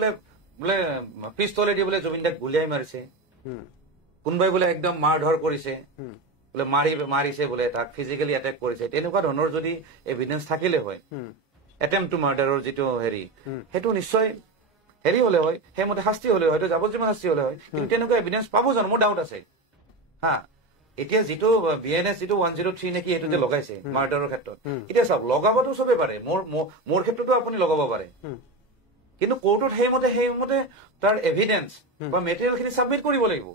বোলে পিস্তলেদি বোলে জুবিন দাক গুলিয়াই মাৰিছে, কোনোবাই বোলে একদম মাৰ ধৰ কৰিছে, বোলে মাৰিছে বোলে, তাক ফিজিকেলি এটেক কৰিছে। তেনেকুৱা ধৰণৰ যদি এভিডেন্স থাকিলে হয়, এটেম্প টু মাৰ্ডাৰৰ যিটো হেৰি, সেইটো নিশ্চয় হেৰি হলে হয়, সেইমতে শাস্তি হলে হয়, যাৱজ্জীৱন শাস্তি হলে হয়। কিন্তু তেনেকুৱা এভিডেন্স পাব জানো? মোৰ ডাউট আছে। হা, এতিয়া যিটো BNS যিটো 103 নেকি সেইটো যে লগাইছে মাৰ্ডাৰৰ ক্ষেত্ৰত, এতিয়া চাওক, লগাবতো চবে পাৰে, মোৰ ক্ষেত্ৰতো আপুনি লগাব পাৰে। কিন্তু কোৰ্টত সেইমতে তাৰ এভিডেন্স বা মেটেৰিয়েল খিনি ছাবমিট কৰিব লাগিব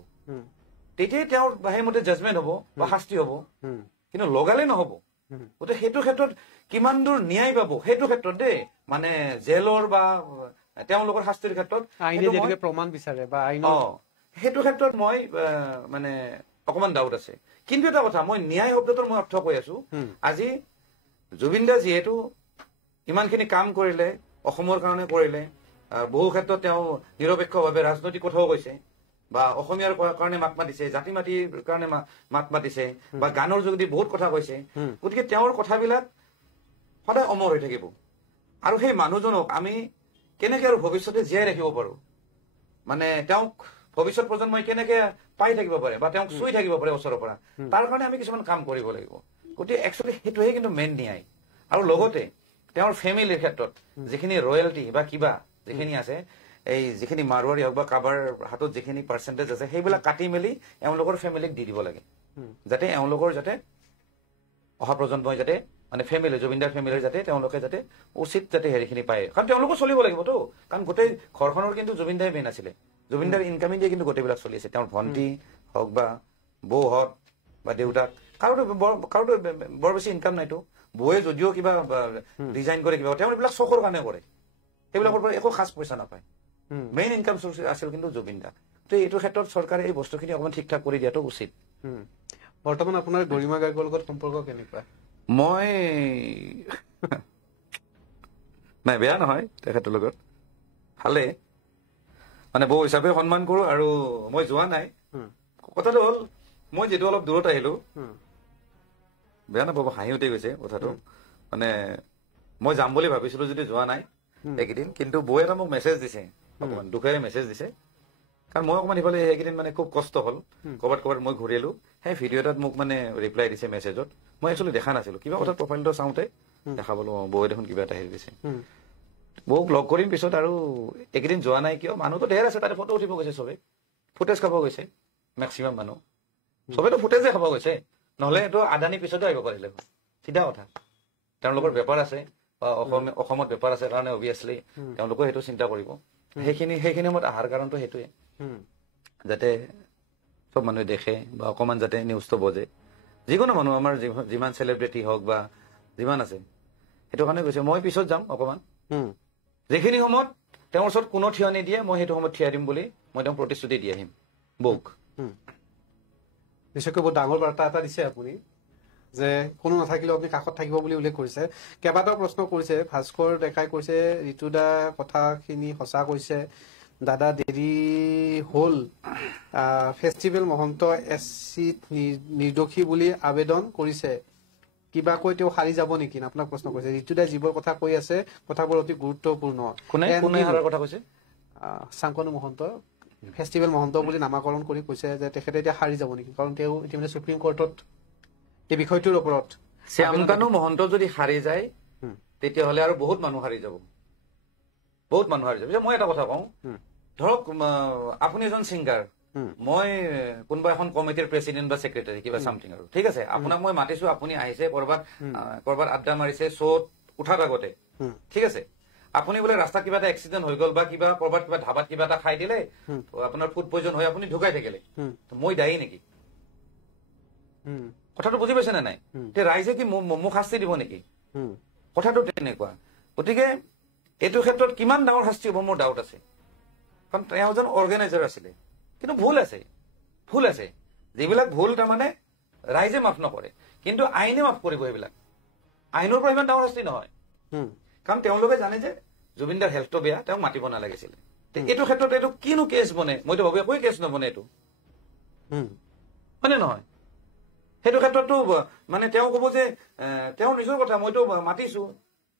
তেতিয়াই তেওঁৰ সেইমতে জাজমেণ্ট হ'ব বা শাস্তি হ'ব কিন্তু লগালে নহ'ব গতিকে সেইটো ক্ষেত্ৰত কিমান দূৰ ন্যায় পাব সেইটো ক্ষেত্ৰত দেই মানে জেলৰ বা তেওঁলোকৰ শাস্তিৰ ক্ষেত্ৰত প্ৰমাণ বিচাৰে বা সেইটো ক্ষেত্ৰত মই মানে অকমান ডাউট আছে কিন্তু এটা কথা মই ন্যায় শব্দটোৰ মই অৰ্থ কৈ আছো আজি জুবিন দা যিহেতু ইমানখিনি কাম কৰিলে অসমৰ কাৰণে কৰিলে বহু ক্ষেত্ৰত তেওঁ নিৰপেক্ষভাৱে ৰাজনৈতিক কথাও কৈছে বা অসমীয়াৰ কাৰণে মাত মাতিছে জাতি মাতিৰ কাৰণে মাত মাতিছে বা গানৰ যোগেদি বহুত কথা কৈছে গতিকে তেওঁৰ কথাবিলাক সদায় অমৰ হৈ থাকিব আৰু সেই মানুহজনক আমি কেনেকে আৰু ভৱিষ্যতে জীয়াই ৰাখিব পাৰো মানে তেওঁক ভৱিষ্যত প্ৰজন্মই কেনেকে পাই থাকিব পাৰে বা তেওঁক চুই থাকিব পাৰে ওচৰৰ পৰা তাৰ কাৰণে আমি কিছুমান কাম কৰিব লাগিব গতিকে একচুৱেলি সেইটোহে কিন্তু মেইন ন্যায় আৰু লগতে তেওঁৰ ফেমিলিৰ ক্ষেত্ৰত যিখিনি ৰয়েলটি বা কিবা যিখিনি আছে এই যিখিনি মাৰোৱাৰী হওক বা কাৰোবাৰ হাতত যিখিনি পাৰ্চেণ্টেজ আছে সেইবিলাক কাটি মেলি এওঁলোকৰ ফেমিলিক দি দিব লাগে যাতে এওঁলোকৰ যাতে অহা প্ৰজন্মই যাতে মানে ফেমিলি জুবিনদাৰ ফেমিলিৰ যাতে তেওঁলোকে যাতে উচিত যাতে হেৰিখিনি পায় কাৰণ তেওঁলোকো চলিব লাগিবতো কাৰণ গোটেই ঘৰখনৰ কিন্তু জুবিনদাই মেইন আছিলে জুবিনদাৰ ইনকামিং দিয়ে কিন্তু গোটেইবিলাক চলি আছে তেওঁৰ ভণ্টি হওক বা বৌহঁত বা দেউতাক কাৰোতো বৰ বেছি ইনকাম নাইতো বৌয়ে যদিও কিবা ডিজাইন কৰে কিবা তেওঁ এইবিলাক চকুৰ কাৰণে কৰে সেইবিলাকৰ পৰা একো সাজ পইচা নাপায় মেইন ইনকাম চ'ৰ্চ আছিল কিন্তু জুবিন দা তো এইটো ক্ষেত্ৰত চৰকাৰে এই বস্তুখিনি অকণমান ঠিক ঠাক কৰি দিয়াটো উচিত বৰ্তমান আপোনাৰ গৰিমা গাৰ্গৰ লগত সম্পৰ্ক কেনেকুৱা মই নাই বেয়া নহয় তেখেতৰ লগত ভালে মানে বৌ হিচাপে সন্মান কৰো আৰু মই যোৱা নাই কথাটো হ'ল মই যিটো অলপ দূৰত আহিলো বেয়া নাপাব হাঁহি উঠি গৈছে কথাটো মানে মই যাম বুলি ভাবিছিলো যদি যোৱা নাই এইকেইদিন কিন্তু বৌ এটা মোক মেছেজ দিছে অকণমান দুখেৰে মেছেজ দিছে কাৰণ মই অকণমান সিফালে সেইকেইদিন মানে খুব কষ্ট হ'ল ক'ৰবাত মই ঘূৰিলো সেই ভিডিঅ' এটাত মোক মানে ৰিপ্লাই দিছে মেছেজত মই একচুৱেলি দেখা নাছিলো কিবা কথা প্ৰফাইলটো চাওঁতে দেখা পালো বৌয়ে দেখোন কিবা এটা হেৰি দিছে বৌক লগ কৰিম পিছত আৰু এইকেইদিন যোৱা নাই কিয় মানুহতো ঢেৰ আছে তাতে ফটো উঠিব গৈছে চবে ফুটেজ খাব গৈছে মেক্সিমাম মানুহ চবেতো ফুটেজে খাব গৈছে নহ'লে এইটো আদানি পিছতো আহিব পাৰিলে চিধা কথা তেওঁলোকৰ বেপাৰ আছে বা অসমত বেপাৰ আছে কাৰণে অভিয়াছলি তেওঁলোকেও সেইটো চিন্তা কৰিব সেইখিনি সময়ত অহাৰ কাৰণটো সেইটোৱে যাতে চব মানুহে দেখে বা অকণমান যাতে নিউজটো বজে যিকোনো মানুহ আমাৰ যিমান চেলিব্ৰিটি হওক বা যিমান আছে সেইটো কাৰণে কৈছে মই পিছত যাম অকণমান যিখিনি সময়ত তেওঁৰ ওচৰত কোনো থিয় নিদিয়ে মই সেইটো সময়ত থিয় দিম বুলি মই তেওঁক প্ৰতিশ্ৰুতি দি আহিম বৌক নিশ্চয়কৈ বহুত ডাঙৰ বাৰ্তা এটা দিছে আপুনি যে কোনো নাথাকিলেও আপুনি কাষত থাকিব বুলি উল্লেখ কৰিছে কেইবাটাও প্ৰশ্ন কৰিছে ভাস্কৰ ডেকাই কৈছে ঋতুদা কথাখিনি সঁচা কৈছে দাদা দেৰি হ'ল ফেষ্টিভেল মহন্ত এছচিত নিৰ্দোষী বুলি আবেদন কৰিছে কিবা কৈ তেওঁ হাৰি যাব নেকি আপোনাক প্ৰশ্ন কৰিছে ঋতুদাই যিবোৰ কথা কৈ আছে কথাবোৰ অতি গুৰুত্বপূৰ্ণ চাংকনু মহন্ত ফেষ্টিভেল মহন্ত বুলি নামাকৰণ কৰি কৈছে যে তেখেতে এতিয়া হাৰি যাব নেকি কাৰণ তেওঁ ইতিমধ্যে সুপ্ৰিম কোৰ্টত এই বিষয়টোৰ ওপৰত চাংকনু মহন্ত যদি হাৰি যায় তেতিয়াহ'লে আৰু বহুত মানুহ হাৰি যাব মই এটা কথা কওঁ ধৰক আপুনি এজন ছিংগাৰ মই কোনোবা এখন কমিটিৰ প্ৰেচিডেণ্ট বা ছেক্ৰেটাৰী কিবা চামথিং আৰু ঠিক আছে আপোনাক মই মাতিছো আপুনি আহিছে কৰবাত আড্ডা মাৰিছে শ্ব'ত উঠাৰ আগতে ঠিক আছে আপুনি বোলে ৰাস্তাত কিবা এটা এক্সিডেণ্ট হৈ গ'ল বা কিবা কৰবাত কিবা ধাবাত কিবা এটা খাই দিলে আপোনাৰ ফুড পয়জন হৈ আপুনি ঢুকাই থাকিলে মই দায়ী নেকি কথাটো বুজি পাইছে নে নাই ৰাইজে কি মোক শাস্তি দিব নেকি কথাটো তেনেকুৱা গতিকে এইটো ক্ষেত্ৰত কিমান ডাঙৰ শাস্তি হ'ব মোৰ ডাউট আছে কাৰণ তেওঁ এজন অৰ্গেনাইজাৰ আছিলে কিন্তু ভুল আছে যিবিলাক ভুল তাৰমানে ৰাইজে মাফ নকৰে কিন্তু আইনে মাফ কৰিব সেইবিলাক আইনৰ পৰা ইমান ডাঙৰ শাস্তি নহয় কাৰণ তেওঁলোকে জানে যে জুবিনদাৰ হেল্থটো বেয়া তেওঁক মাতিব নালাগিছিলে এইটো ক্ষেত্ৰত এইটো কিনো কেছ বনে মইতো ভাবো একোৱে কেছ নবনে এইটো হয়নে নহয় সেইটো ক্ষেত্ৰতো মানে তেওঁ কব যে তেওঁ নিজৰ কথা মইতো মাতিছো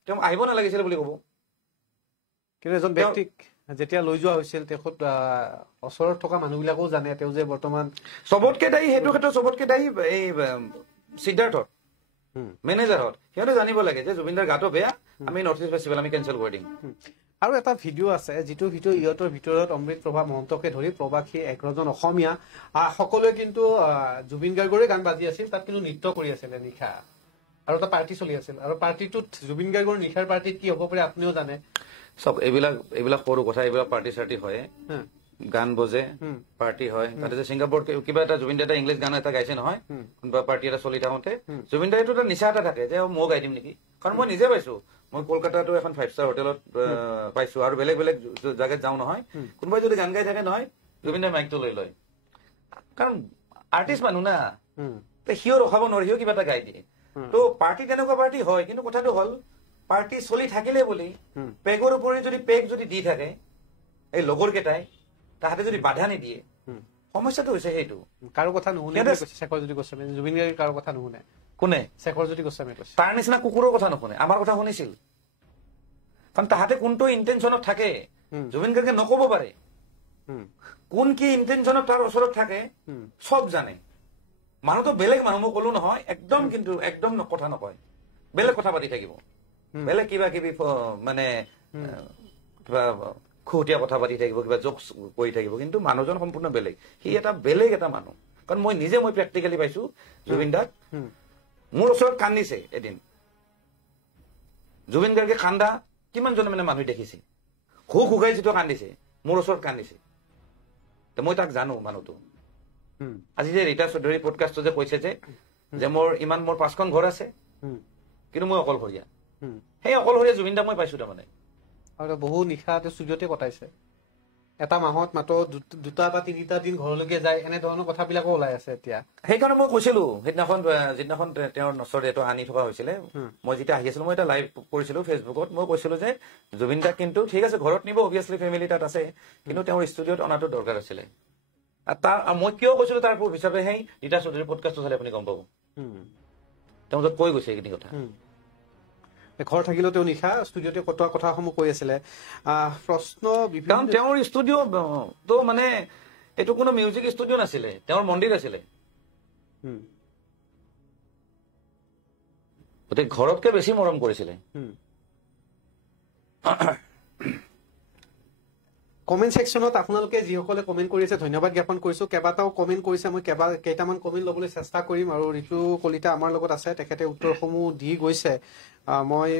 তেওঁ আহিব নালাগিছিলে বুলি কব কিন্তু এজন ব্যক্তিক যেতিয়া লৈ যোৱা হৈছিল তেখেত ওচৰত থকা মানুহবিলাকেও জানে তেওঁ যে বৰ্তমান চবতকে দায়ী সেইটো ক্ষেত্ৰত চবতকে দায়ী এই সিদ্ধাৰ্থত মেনেজাৰত সিহঁতে জানিব লাগে যে জুবিনদাৰ গাটো বেয়া আমি নৰ্থ ইষ্ট ফেষ্টিভেল আমি কেঞ্চেল কৰি দিম আৰু এটা ভিডিঅ' আছে যিটো ভিডিঅ' ইহঁতৰ ভিতৰত অমৃত প্ৰভা মহন্তকে ধৰি প্ৰবাসী 11জন অসমীয়া সকলোৱে কিন্তু জুবিন গাৰ্গৰে গান বাজি আছিল তাত কিন্তু নৃত্য কৰি আছিলে নিশা আৰু এটা পাৰ্টি চলি আছিল আৰু পাৰ্টিটোত জুবিন গাৰ্গৰ নিশাৰ পাৰ্টিত কি হ'ব পাৰে আপুনিও জানে চব এইবিলাক সৰু কথা, এইবিলাক পাৰ্টি চাৰ্টি হয়, গান বজে, পাৰ্টি হয়। তাতে যে ছিংগাপুৰত কিবা এটা জুবিন দাই ইংলিছ গান এটা গাইছে নহয়, কোনোবা পাৰ্টি এটা চলি থাকোতে জুবিন দাইটো এটা নিচা এটা থাকে যে ময়ো গাই দিম নেকি। কাৰণ মই নিজে পাইছো, মই কলকাতাতো এখন 5-star হোটেলত পাইছো, আৰু বেলেগ বেলেগ জাগাত যাওঁ নহয়, কোনোবাই যদি গান গাই থাকে নহয় জুবিন দাই মাইকটো লৈ লয়। কাৰণ আৰ্টিষ্ট মানুহ না, সিও ৰখাব নোৱাৰে, সিও কিবা এটা গাই দিয়ে। তো পাৰ্টি তেনেকুৱা পাৰ্টি হয়, কিন্তু কথাটো হ'ল পাৰ্টি চলি থাকিলে বুলি পেগৰ উপৰি যদি পেগ যদি দি থাকে এই লগৰ কেইটাই, তাহাঁতে যদি বাধা নিদিয়ে, সমস্যাটো হৈছে সেইটো। কাৰো কথা নুশুনে, শেখৰজ্যোতি গোস্বামী, জুবিন গাৰ্গে কাৰো কথা নুশুনে। কোনে? শেখৰজ্যোতি গোস্বামী কৈছে। তাৰ নিচিনা কুকুৰৰ কথা নুশুনে, আমাৰ কথা শুনিছিল। কাৰণ তাহাঁতে কোনটো ইণ্টেনশ্যনত থাকে জুবিন গাৰ্গে নকব পাৰে, কোন কি ইণ্টেনশ্যনত তাৰ ওচৰত থাকে চব জানে। মানুহতো বেলেগ মানুহ, মই কলো নহয়, একদম কিন্তু একদম কথা নকয়, বেলেগ কথা পাতি থাকিব, বেলেগ কিবা কিবি মানে কিবা খুহুতীয়া কথা পাতি থাকিব, কিবা জোকছ কৰি থাকিব, কিন্তু মানুহজন সম্পূৰ্ণ বেলেগ। সি এটা বেলেগ এটা মানুহ। কাৰণ মই প্ৰেক্টিকেলি পাইছো জুবিন দাক। মোৰ ওচৰত কান্দিছে এদিন জুবিন গাৰ্গে, কান্দা কিমানজনে মানে মানুহ দেখিছে, শুকাই যিটো কান্দিছে, মোৰ ওচৰত কান্দিছে। মই তাক জানো মানুহটো। আজি যে ৰীতা চৌধুৰী পডকাষ্টটো যে কৈছে যে মোৰ 5খন ঘৰ আছে, কিন্তু মই অকলশৰীয়া, সেই অকলশৰীয়া জুবিন দাক মই পাইছো। তাৰমানে আৰু বহু নিশা ষ্টুডিঅ'তে কটাইছে, এটা মাহত মাত্ৰ 2 বা 3টা দিন ঘৰলৈকে যায়, এনেধৰণৰ কথাবিলাকো ওলাই আছে এতিয়া। সেইকাৰণে মই কৈছিলো যিদিনাখন তেওঁৰ নচৰ এইটো আনি থকা হৈছিলে, মই যেতিয়া আহি আছিলো, মই এটা লাইভ কৰিছিলো ফেচবুকত, মই কৈছিলো যে জুবিন দাক কিন্তু ঠিক আছে ঘৰত নিব, অভিয়াছলি ফেমিলি তাত আছে, কিন্তু তেওঁৰ ষ্টুডিঅ'ত অনাটো দৰকাৰ আছিলে। মই কিয় কৈছিলো তাৰ প্ৰুফ হিচাপে সেই ৰীতা চৌধুৰীৰ পডকাষ্টটো চালে আপুনি গম পাব, তেওঁ য'ত কৈ গৈছে এইখিনি কথা। ঘৰ থাকিলেও তেওঁ নিশা ষ্টুডিঅ'তে কটোৱা কথাসমূহ কৈ আছিলে। প্ৰশ্ন কাৰণ তেওঁৰ ষ্টুডিঅ'টো মানে এইটো কোনো মিউজিক ষ্টুডিঅ' নাছিলে, তেওঁৰ মন্দিৰ আছিলে। গতিকে ঘৰতকে বেছি মৰম কৰিছিলে। কমেণ্ট ছেকশ্যনত আপোনালোকে যিসকলে কমেণ্ট কৰিছে ধন্যবাদ জ্ঞাপন কৰিছো। কেইবাটাও কমেণ্ট কৰিছে, মই কেইটামান কমেণ্ট ল'বলৈ চেষ্টা কৰিম। আৰু ঋতু কলিতা আমাৰ লগত আছে, তেখেতে উত্তৰসমূহ দি গৈছে। মই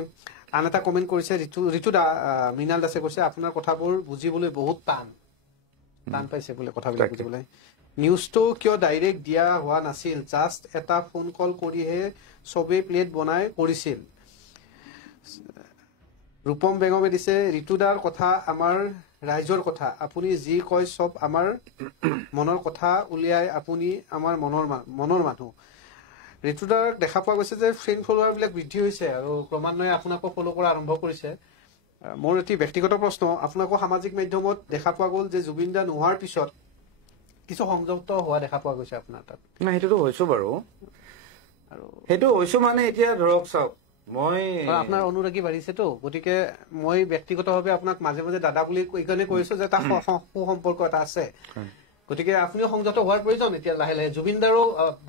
আন এটা কমেণ্ট কৰিছে ঋতু দা, মৃণাল দাসে কৈছে আপোনাৰ কথাবোৰ বুজিবলৈ বহুত টান পাইছে বোলে কথাবিলাক বুজিবলৈ। নিউজটো কিয় ডাইৰেক্ট দিয়া হোৱা নাছিল, জাষ্ট এটা ফোন কল কৰিহে চবেই প্লেট বনাই কৰিছিল। ৰূপম বেগমে দিছে ঋতুদাৰ কথা আমাৰ ৰাইজৰ কথা, আপুনি যি কয় চব আমাৰ মনৰ কথা উলিয়াই, আপুনি আমাৰ মনৰ মানুহ। ঋতুদাক দেখা পোৱা গৈছে যে ফ্ৰেণ্ড ফলোৱাৰ বিলাক বৃদ্ধি হৈছে আৰু ক্ৰমান্বয়ে আপোনাকো ফলো কৰা আৰম্ভ কৰিছে। মোৰ এটি ব্যক্তিগত প্ৰশ্ন, আপোনাকো সামাজিক মাধ্যমত দেখা পোৱা গ'ল যে জুবিন দা নোহোৱাৰ পিছত কিছু সংযুক্ত হোৱা দেখা পোৱা গৈছে আপোনাৰ তাত। নাই, সেইটোতো হৈছো বাৰু, আৰু সেইটো হৈছো মানে এতিয়া ধৰক চাওক, মই আপোনাৰ অনুৰাগী বাঢ়িছেতো, গতিকে মই ব্যক্তিগতভাৱে আপোনাক মাজে মাজে দাদা বুলি এইকাৰণে কৈছো যে তাৰ সুসম্পৰ্ক এটা আছে। গতিকে আপুনিও সংযত হোৱাৰ প্ৰয়োজন এতিয়া লাহে লাহে। জুবিন দাৰো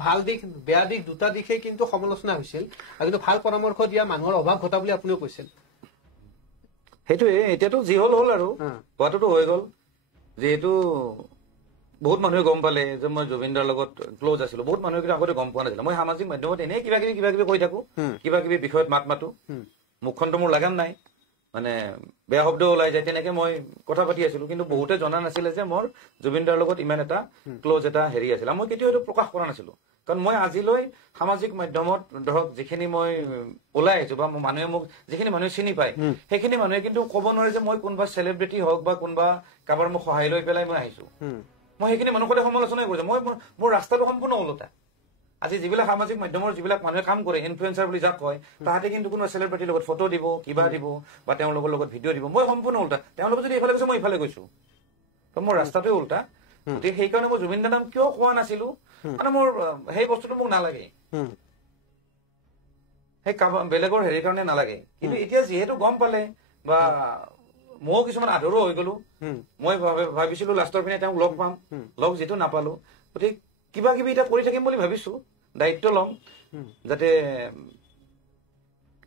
ভাল দিশ বেয়া দিশ দুটা দিশেই কিন্তু সমালোচনা হৈছিল, আৰু কিন্তু ভাল পৰামৰ্শ দিয়া মানুহৰ অভাৱ ঘটা বুলি আপুনিও কৈছিল। সেইটোৱে, এতিয়াতো যি হ'ল আৰু হোৱাটোতো হৈ গ'ল। যিহেতু বহুত মানুহে গম পালে যে মই জুবিন দাৰ লগত ক্লজ আছিলো, বহুত মানুহে কিন্তু আগতে গম পোৱা নাছিলে। মই সামাজিক মাধ্যমত এনেই কিবা কিবি কৈ থাকো, কিবা কিবি বিষয়ত মাত মাতো, মুখখনতো মোৰ লাগাম নাই, মানে বেয়া শব্দ ওলাই যায়, তেনেকে মই কথা পাতি আছিলো। কিন্তু বহুতে জনা নাছিলে যে মোৰ জুবিন দাৰ লগত ইমান এটা ক্লজ এটা হেৰি আছিল। মই কেতিয়াও এইটো প্ৰকাশ কৰা নাছিলো, কাৰণ মই আজিলৈ সামাজিক মাধ্যমত ধৰক যিখিনি মই ওলাই আহিছো বা মানুহে মোক যিখিনি মানুহে চিনি পায়, সেইখিনি মানুহে কিন্তু ক'ব নোৱাৰে যে মই কোনোবা চেলিব্ৰিটি হওক বা কোনোবা কাৰোবাৰ মোক সহায় লৈ পেলাই মই আহিছো। মই সেইখিনি মানুহৰ সদায় সমালোচনাই কৰিছো। মোৰ ৰাস্তাটো সম্পূৰ্ণ ওলোটা। আজি যিবিলাক সামাজিক মাধ্যমৰ যিবিলাক মানুহে কাম কৰে, ইনফ্লুৱেঞ্চাৰ বুলি যাক কয়, তাহাঁতে কিন্তু কোনো চেলিব্ৰিটিৰ লগত ফটো দিব, কিবা দিব বা তেওঁলোকৰ লগত ভিডিঅ' দিব। মই সম্পূৰ্ণ ওলোটা। তেওঁলোকে যদি এইফালে গৈছে মই ইফালে গৈছো, মোৰ ৰাস্তাটোৱে ওলোটা। গতিকে সেইকাৰণে মই জুবিন দাৰ নাম কিয় কোৱা নাছিলো, মানে মোৰ সেই বস্তুটো মোক নালাগে, সেই বেলেগৰ হেৰিৰ কাৰণে নালাগে। কিন্তু এতিয়া যিহেতু গম পালে বা ময়ো কিছুমান আধৰুৱা হৈ গলো, মই ভাবিছিলো লাষ্টৰ পিনে তেওঁক লগ পাম, লগ যিটো নাপালো। গতিকে কিবা কিবি এতিয়া কৰি থাকিম বুলি ভাবিছো, দায়িত্ব ল'ম যাতে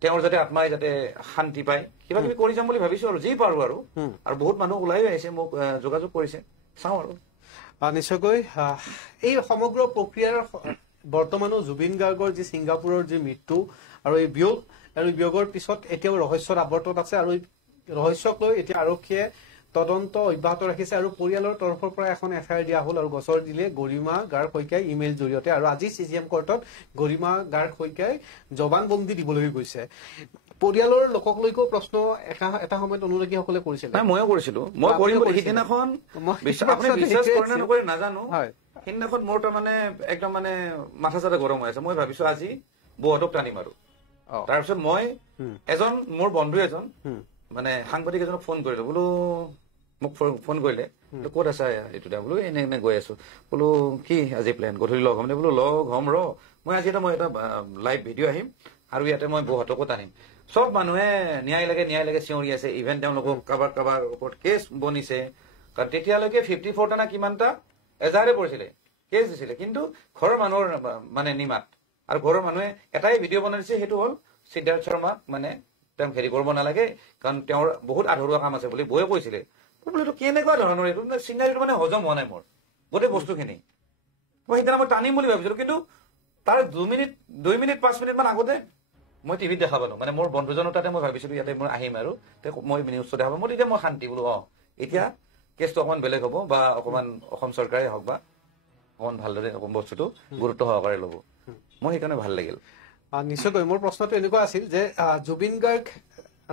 তেওঁৰ যাতে আত্মাই যাতে শান্তি পায়, কিবা কিবি কৰি যাম বুলি ভাবিছো আৰু যি পাৰো। আৰু বহুত মানুহ ওলাই আহিছে, মোক যোগাযোগ কৰিছে, চাওঁ আৰু। নিশ্চয়কৈ এই সমগ্ৰ প্ৰক্ৰিয়াৰ বৰ্তমানো জুবিন গাৰ্গৰ যি ছিংগাপুৰৰ যি মৃত্যু আৰু এই বিয়োগ, আৰু বিয়োগৰ পিছত এতিয়াও ৰহস্যৰ আৱৰ্তত আছে, আৰু ৰহস্যক লৈ এতিয়া আৰক্ষীয়ে তদন্ত অব্যাহত ৰাখিছে আৰু পৰিয়ালৰ তৰফৰ পৰা এখন এফআইআৰ দিয়া হ'ল আৰু গোচৰ দিলে গৰিমা গাৰ্গ শইকীয়াই ইমেইল জৰিয়তে আৰু আজি চিজিএম কোৰ্টত গৰিমা গাৰ্গ শইকীয়াই জবানবন্দী দিবলৈ গৈছে পৰিয়ালৰ লোকক লৈকো প্ৰশ্ন এটা সময়ত অনুৰাগীসকলে কৰিছিল নাই ময়ো কৰিছিলো মই কৰিম বুলি সিদিনাখন আপুনি বিশ্বাস কৰে নে নকৰে নাজানো সিদিনাখন মোৰ তাৰমানে একদম মানে মাথা চাথা গৰম হৈ আছে মই ভাবিছো আজি বৌহঁতক টানিম আৰু তাৰপিছত মই এজন মোৰ বন্ধু এজন মানে সাংবাদিক এজনক ফোন কৰিলো বোলো মোক ফোন কৰিলে ক'ত আছা এইটো বোলো এনে এনে গৈ আছো বোলো কি আজি প্লেন গধূলি লগ হ'ম নে বোলো লগ হ'ম মই আজি মই এটা লাইভ ভিডিঅ' আহিম আৰু ইয়াতে মই বৌহঁতকো টানিম সব মানুহে ন্যায় লাগে চিঞৰি আছে ইভেন তেওঁলোকক কাৰোবাৰ ওপৰত কেছ বনিছে কাৰণ তেতিয়ালৈকে 54টা না কিমানটা এজাহাৰে পৰিছিলে কেছ দিছিলে কিন্তু ঘৰৰ মানুহৰ মানে নিমাত আৰু ঘৰৰ মানুহে এটাই ভিডিঅ' বনাইছে সেইটো হ'ল সিদ্ধাৰ্থ শৰ্মাক মানে তেওঁক হেৰি কৰিব নালাগে কাৰণ তেওঁৰ বহুত আধৰুৱা কাম আছে বুলি বৌয়ে কৈছিলে এইটো কেনেকুৱা ধৰণৰ এইটো চিনাৰীটো মানে হজম হোৱা নাই মোৰ গোটেই বস্তুখিনি মই সেইদিনা মই টানিম বুলি ভাবিছিলো কিন্তু তাৰ 2 মিনিট 5 মিনিট মান আগতে মই টিভিত দেখা পালো মানে মোৰ বন্ধুজনৰ তাতে মই ভাবিছিলো ইয়াতে মই আহিম আৰু মই নিউজটো দেখা পাম মই তেতিয়া মই শান্তি বোলো এতিয়া কেছটো অকণমান বেলেগ হ'ব বা অকণমান অসম চৰকাৰে হওক বা অকণমান ভালদৰে বস্তুটো গুৰুত্ব সহকাৰে ল'ব মই সেইকাৰণে ভাল লাগিল নিশ্চয়কৈ মোৰ প্ৰশ্নটো এনেকুৱা আছিল যে জুবিন গাৰ্গ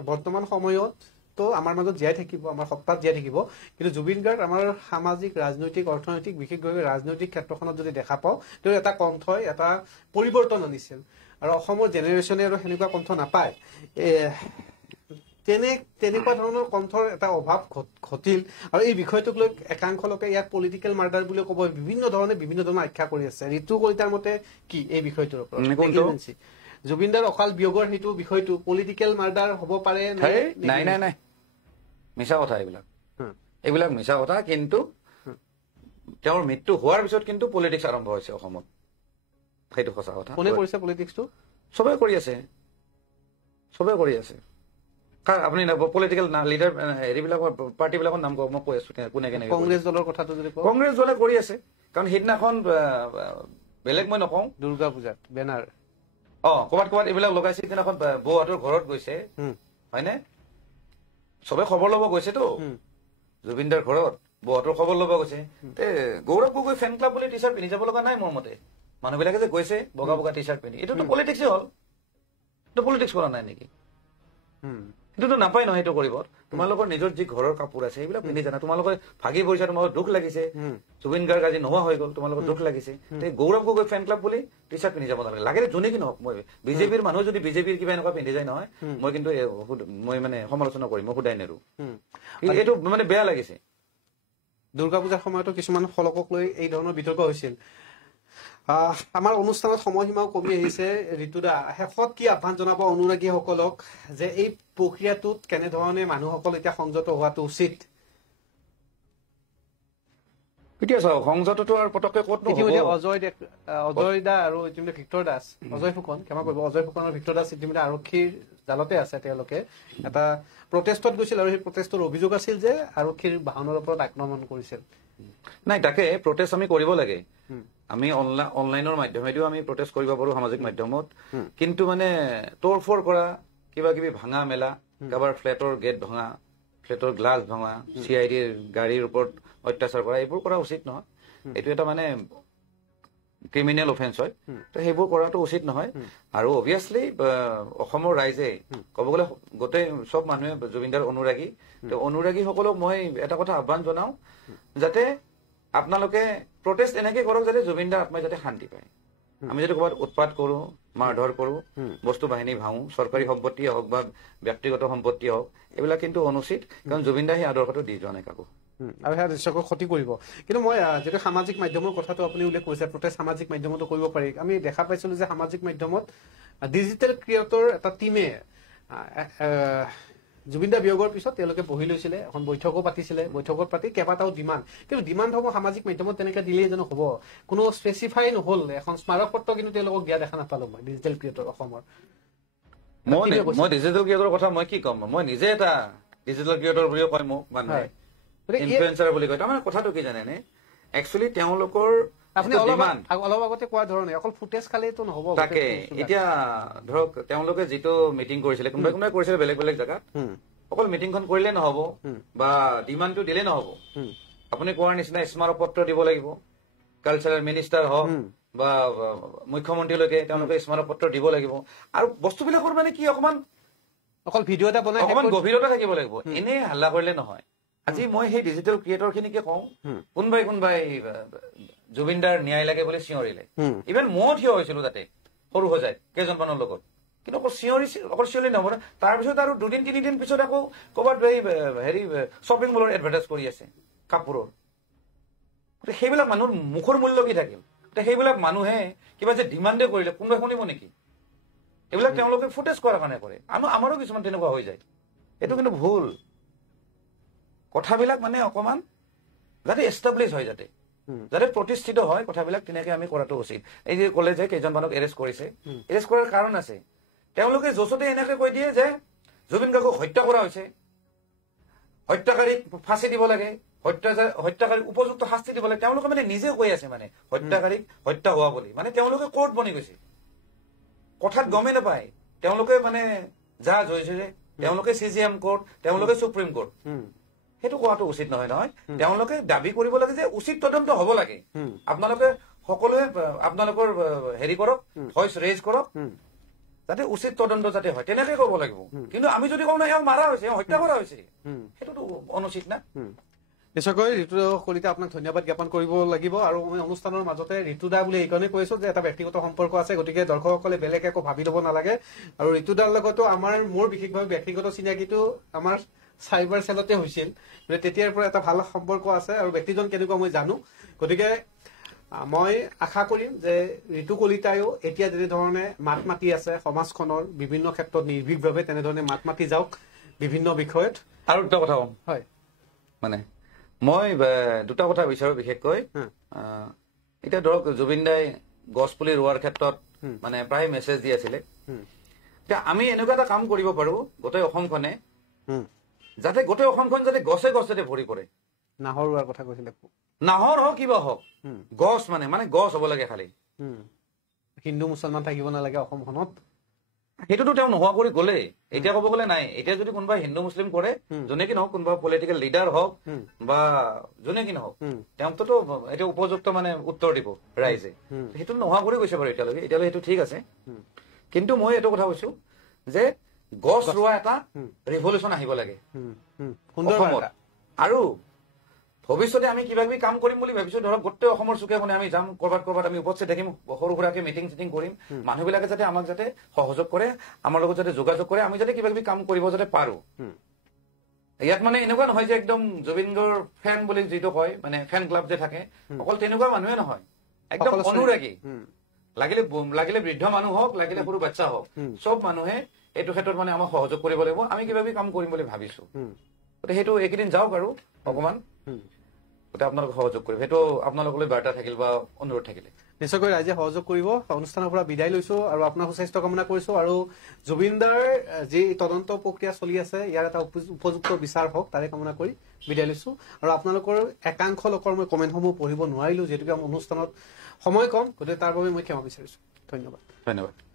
বৰ্তমান সময়ত তো আমাৰ মাজত জীয়াই থাকিব আমাৰ সত্তাত জীয়াই থাকিব কিন্তু জুবিন গাৰ্গ আমাৰ সামাজিক ৰাজনৈতিক অৰ্থনৈতিক বিশেষভাৱে ৰাজনৈতিক ক্ষেত্ৰখনত যদি দেখা পাওঁ তেওঁ এটা কণ্ঠই এটা পৰিৱৰ্তন আনিছিল আৰু অসমৰ জেনেৰেশ্যনে আৰু সেনেকুৱা কণ্ঠ নাপায় তেনেকুৱা ধৰণৰ কণ্ঠৰ এটা অভাৱ ঘটিল আৰু এই বিষয়টোক লৈ একাংশ লোকে ইয়াক পলিটিকেল মাৰ্ডাৰ বুলি ক'ব বিভিন্ন ধৰণৰ আখ্যা কৰি আছে ঋতু কলিতাৰ মতে কি এই বিষয়টোৰ ওপৰত জুবিন দাৰ অকাল বিয়োগৰ সেইটো বিষয়টো পলিটিকেল মাৰ্ডাৰ হ'ব পাৰে নাই মিছা কথা এইবিলাক মিছা কথা কিন্তু তেওঁৰ মৃত্যু হোৱাৰ পিছত কিন্তু পলিটিক্স আৰম্ভ হৈছে অসমত সেইটো সঁচা কথা কোনে কৰিছে পলিটিক্সটো চবে কৰি আছে আপুনি পলিটিকেল লিডাৰ হেৰিবিলাকৰ পাৰ্টিবিলাকৰ নাম মই কৈ আছো কোনে কেনেকে কংগ্ৰেছ দলৰ কথাটো যদি কংগ্ৰেছ দলে কৰি আছে কাৰণ সেইদিনাখন বেলেগ মই নকওঁ দুৰ্গা পূজাত বেনাৰ ক'ৰবাত এইবিলাক লগাইছে সেইদিনাখন বৌহঁতৰ ঘৰত গৈছে হয়নে চবে খবৰ ল'ব গৈছেতো জুবিনদাৰ ঘৰত বৌহঁতৰ খবৰ ল'ব গৈছে গৌৰৱ গগৈ ফেন ক্লাব বুলি টি চাৰ্ট পিন্ধি যাব লগা নাই মোৰ মতে মানুহবিলাকে যে গৈছে বগা বগা টি চাৰ্ট পিন্ধি এইটোতো পলিটিক্সে হ'ল এইটো পলিটিক্স কৰা নাই নেকি সেইটোতো নাপায় নহয় সেইটো কৰিব তোমালোকৰ নিজৰ যি ঘৰৰ কাপোৰ আছে সেইবিলাক পিন্ধি জানা তোমালোকে ভাগি পৰিছা তোমালোকৰ দুখ লাগিছে জুবিন গাৰ্গ আজি নোহোৱা হৈ গ'ল তোমালোকৰ দুখ লাগিছে গৌৰৱ গগৈ ফেন ক্লাব বুলি টি চাৰ্ট পিন্ধি যাব নালাগে লাগিলে যোনে কি নহওক মই বিজেপিৰ মানুহ যদি বিজেপিৰ কিবা এনেকুৱা পিন্ধি যায় নহয় মই কিন্তু মই মানে সমালোচনা কৰিম মই সোধাই নেৰো এইটো মানে বেয়া লাগিছে দুৰ্গা পূজাৰ সময়তো কিছুমান ফলকক লৈ এই ধৰণৰ বিতৰ্ক হৈছিল আমাৰ অনুষ্ঠানত সময়সীমাও কমি আহিছে ঋতুদা শেষত কি আহ্বান জনাব অনুৰাগীসকলক যে এই প্ৰক্ৰিয়াটোত কেনেধৰণে মানুহসকল এতিয়া সংযত হোৱাটো উচিত এতিয়া চাওক সংযতটো আৰু পটককে ক'ত ইতিমধ্যে অজয় দা আৰু ইতিমধ্যে ভিক্টৰ দাস অজয় ফুকন ক্ষমা কৰিব অজয় ফুকন আৰু ভিক্টৰ দাস ইতিমধ্যে আৰক্ষীৰ জালতে আছে তেওঁলোকে এটা প্ৰটেষ্টত গৈছিল আৰু সেই প্ৰটেষ্টৰ অভিযোগ আছিল যে আৰক্ষীৰ বাহনৰ ওপৰত আক্ৰমণ কৰিছিল নাই তাকে প্ৰটেষ্ট আমি কৰিব লাগে আমি অনলাইনৰ মাধ্যমেদিও আমি প্ৰটেষ্ট কৰিব পাৰো সামাজিক মাধ্যমত কিন্তু মানে তোৰফৰ কৰা কিবা কিবি ভাঙা মেলা কাৰোবাৰ ফ্লেটৰ গেট ভঙা ফ্লেটৰ গ্লাছ ভঙা CIDৰ গাড়ীৰ ওপৰত অত্যাচাৰ কৰা এইবোৰ কৰা উচিত নহয় এইটো এটা মানে ক্ৰিমিনেল অফেন্স হয় তো সেইবোৰ কৰাটো উচিত নহয় আৰু অবভিয়াছলি অসমৰ ৰাইজে ক'ব গ'লে গোটেই সব মানুহে জুবিনদাৰ অনুৰাগী তো অনুৰাগীসকলক মই এটা কথা আহ্বান জনাওঁ যাতে আপোনালোকে প্ৰটেষ্ট এনেকে কৰক যাতে জুবিনদাৰ আত্মাই যাতে শান্তি পায় আমি যদি ক'ৰবাত উৎপাত কৰো মাৰধৰ কৰো বস্তু বাহিনী ভাঙো চৰকাৰী সম্পত্তি হওক বা ব্যক্তিগত সম্পত্তি হওক এইবিলাক কিন্তু অনুচিত কাৰণ জুবিনদাই সেই আদৰ্শটো দি যোৱা নাই কাকো আৰু সেয়া দৃশ্যকক ক্ষতি কৰিব কিন্তু মই যিটো সামাজিক মাধ্যমৰ কথাটো আপুনি উল্লেখ কৰিছে প্ৰটেষ্ট সামাজিক মাধ্যমতো কৰিব পাৰি আমি দেখা পাইছিলো যে সামাজিক মাধ্যমত ডিজিটেল ক্ৰিয়েটৰ এটা টিমে জুবিনদাৰ বিয়োগৰ পিছত তেওঁলোকে বহি লৈছিলে এখন বৈঠকো পাতিছিলে বৈঠকত পাতি কেইবাটাও ডিমাণ্ড কিন্তু ডিমাণ্ডসমূহ সামাজিক মাধ্যমত তেনেকৈ দিলেই জানো হ'ব কোনো স্পেচিফাই নহ'ল এখন স্মাৰক পত্ৰ কিন্তু তেওঁলোকক দিয়া দেখা নাপালো মই ডিজিটেল ক্ৰিয়েটৰ অসমৰ মই ডিজিটেল ক্ৰিয়েটৰ কথা মই কি ক'ম মই নিজে এটা ডিজিটেল ক্ৰিয়েটৰ বুলিও কয় মোক মানুহে ইনফ্লুৱেঞ্চাৰ বুলি কয় তাৰমানে কথাটো কি জানেনে একচুৱেলি তেওঁলোকৰ আপুনি অলপ আগতে কোৱা ধৰণে অকল ফুটেজ খালেইতো নহ'ব তাকে এতিয়া ধৰক তেওঁলোকে যিটো মিটিং কৰিছিলে কোনোবাই কোনোবাই কৰিছিলে বেলেগ বেলেগ জেগাত অকল মিটিংখন কৰিলে নহব বা ডিমাণ্ডটো দিলে নহব আপুনি কোৱাৰ নিচিনা স্মাৰকপত্ৰ দিব লাগিব কালচাৰেল মিনিষ্টাৰ হওক বা মুখ্যমন্ত্ৰীলৈকে তেওঁলোকে স্মাৰকপত্ৰ দিব লাগিব আৰু বস্তুবিলাকৰ মানে কি অকমান অকল ভিডিঅ' এটা বনাই অকমান গভীৰতা থাকিব লাগিব এনে হাল্লা কৰিলে নহয় আজি মই সেই ডিজিটেল ক্ৰিয়েটৰ খিনিকে কওঁ কোনোবাই জুবিনদাৰ ন্যায় লাগে বুলি চিঞৰিলে ইভেন ময়ো থিয় হৈছিলো তাতে সৰু সজাই কেইজনমানৰ লগত কিন্তু অকল চিঞৰি নহব না তাৰপিছত আৰু 2-3 দিন পিছত আকৌ ক'ৰবাত হেৰি শ্বপিং মলৰ এডভাৰটাইজ কৰি আছে কাপোৰৰ সেইবিলাক মানুহৰ মুখৰ মূল্য কি থাকিল সেইবিলাক মানুহে কিবা যে ডিমাণ্ডে কৰিলে কোনোবাই শুনিব নেকি এইবিলাক তেওঁলোকে ফুটেজ কৰাৰ কাৰণে কৰে আমাৰো কিছুমান তেনেকুৱা হৈ যায় এইটো কিন্তু ভুল কথাবিলাক মানে অকমান যাতে এষ্টাব্লিছ হয় যাতে প্ৰতিষ্ঠিত হয় কথাবিলাক তেনেকে আমি কৰাটো উচিত এই যে ক'লে যে কেইজনমানক এৰেষ্ট কৰিছে এৰেষ্ট কৰাৰ কাৰণ আছে তেওঁলোকে য'চতে এনেকে কৈ দিয়ে যে জুবিন গাৰ্গক হত্যা কৰা হৈছে হত্যাকাৰীক ফাঁচি দিব লাগে হত্যাকাৰীক উপযুক্ত শাস্তি দিব লাগে তেওঁলোকে মানে নিজে কৈ আছে মানে হত্যাকাৰীক হত্যা হোৱা বুলি মানে তেওঁলোকে কোৰ্ট বনি গৈছে কথাত গমেই নাপায় তেওঁলোকে মানে জাজ হৈছে যে তেওঁলোকে CJM কোৰ্ট তেওঁলোকে সুপ্ৰিম কোৰ্ট সেইটো কোৱাটো উচিত নহয় নহয় তেওঁলোকে দাবী কৰিব লাগে যে উচিত তদন্ত হ'ব লাগে আপোনালোকে সকলোৱে আপোনালোকৰ হেৰি কৰক ভইচ ৰেজ কৰক যাতে উচিত তদন্ত যাতে হয় তেনেকে কৰিব লাগিব কিন্তু আমি যদি কওঁ না এওঁ মাৰা হৈছে হত্যা কৰা হৈছে সেইটোতো অনুচিত না নিশ্চয়কৈ ঋতু কলিতা আপোনাক ধন্যবাদ জ্ঞাপন কৰিব লাগিব আৰু মই অনুষ্ঠানৰ মাজতে ঋতুদা বুলি এইকাৰণে কৈছো যে এটা ব্যক্তিগত সম্পৰ্ক আছে গতিকে দৰ্শকসকলে বেলেগ একো ভাবি ল'ব নালাগে আৰু ঋতুদাৰ লগতো মোৰ বিশেষভাৱে ব্যক্তিগত চিনাকিটো আমাৰ চাইবাৰ চেলতে হৈছিল তেতিয়াৰ পৰা এটা ভাল সম্পৰ্ক আছে আৰু ব্যক্তিজন কেনেকুৱা মই জানো গতিকে মই আশা কৰিম যে ঋতু কলিতায়ো এতিয়া যেনেধৰণে মাত মাতি আছে সমাজখনৰ বিভিন্ন ক্ষেত্ৰত নিৰ্ভীকভাৱে তেনেধৰণে মাত মাতি যাওক বিভিন্ন বিষয়ত আৰু দুটা কথা কম হয় মানে মই দুটা কথা বিচাৰো বিশেষকৈ এতিয়া ধৰক জুবিন দাই গছ পুলি ৰোৱাৰ ক্ষেত্ৰত মানে প্ৰায় মেছেজ দি আছিলে এতিয়া আমি এনেকুৱা এটা কাম কৰিব পাৰো গোটেই অসমখনে যাতে গোটেই অসমখন যাতে গছে গছে ভৰি পৰে নাহৰ ৰোৱাৰ কথা কৈছিলে নাহৰ হওক কিবা হওক গছ মানে গছ হ'ব লাগে খালি হিন্দু মুছলমান থাকিব নালাগে অসমখনত সেইটোতো তেওঁ নোহোৱা কৰি গ'লে এতিয়া ক'ব গ'লে নাই এতিয়া যদি কোনোবা হিন্দু মুছলিম কৰে যোনে কি নহওক কোনোবা পলিটিকেল লিডাৰ হওক বা যোনে কি নহওক তেওঁকতো এতিয়া উপযুক্ত মানে উত্তৰ দিব ৰাইজে সেইটো নোহোৱা কৰি গৈছে বাৰু এতিয়ালৈকে সেইটো ঠিক আছে কিন্তু মই এইটো কথা কৈছো যে গছ ৰোৱা এটা ৰিভলিউচন আহিব লাগে আৰু ভৱিষ্যতে আমি কিবা কিবি কাম কৰিম বুলি ভাবিছো ধৰক গোটেই অসমৰ চুকে কোণে আমি যাম কৰবাত আমি উপস্থিত থাকিম সৰু সুৰাকে মিটিং চিটিং কৰিম মানুহবিলাকে যাতে আমাক যাতে সহযোগ কৰে আমাৰ লগত যাতে যোগাযোগ কৰে আমি যাতে কিবা কিবি কাম কৰিব যাতে পাৰো ইয়াত মানে এনেকুৱা নহয় যে একদম জুবিনৰ ফেন বুলি যিটো কয় মানে ফেন ক্লাব যে থাকে অকল তেনেকুৱা মানুহে নহয় একদম অনুৰাগী লাগিলে বৃদ্ধ মানুহ হওক লাগিলে সৰু বাচ্চা হওক চব মানুহে এইটো ক্ষেত্ৰত মানে আমাক সহযোগ কৰিব লাগিব আমি কিবা কিবি কাম কৰিম বুলি ভাবিছো গতিকে সেইটো এইকেইদিন যাওক আৰু অকমান গতিকে আপোনালোকে সহযোগ কৰিব সেইটো আপোনালোকলৈ বাৰ্তা থাকিল বা অনুৰোধ থাকিলে নিশ্চয়কৈ ৰাইজে সহযোগ কৰিব অনুষ্ঠানৰ পৰা বিদায় লৈছো আৰু আপোনাৰ সুস্বাস্থ্য কামনা কৰিছো আৰু জুবিনদাৰ যি তদন্ত প্ৰক্ৰিয়া চলি আছে ইয়াৰ এটা উপযুক্ত বিচাৰ হওক তাৰে কামনা কৰি বিদায় লৈছো আৰু আপোনালোকৰ একাংশ লোকৰ মই কমেণ্টসমূহ পঢ়িব নোৱাৰিলো যিহেতুকে অনুষ্ঠানত সময় কম গতিকে তাৰ বাবে মই ক্ষমা বিচাৰিছো ধন্যবাদ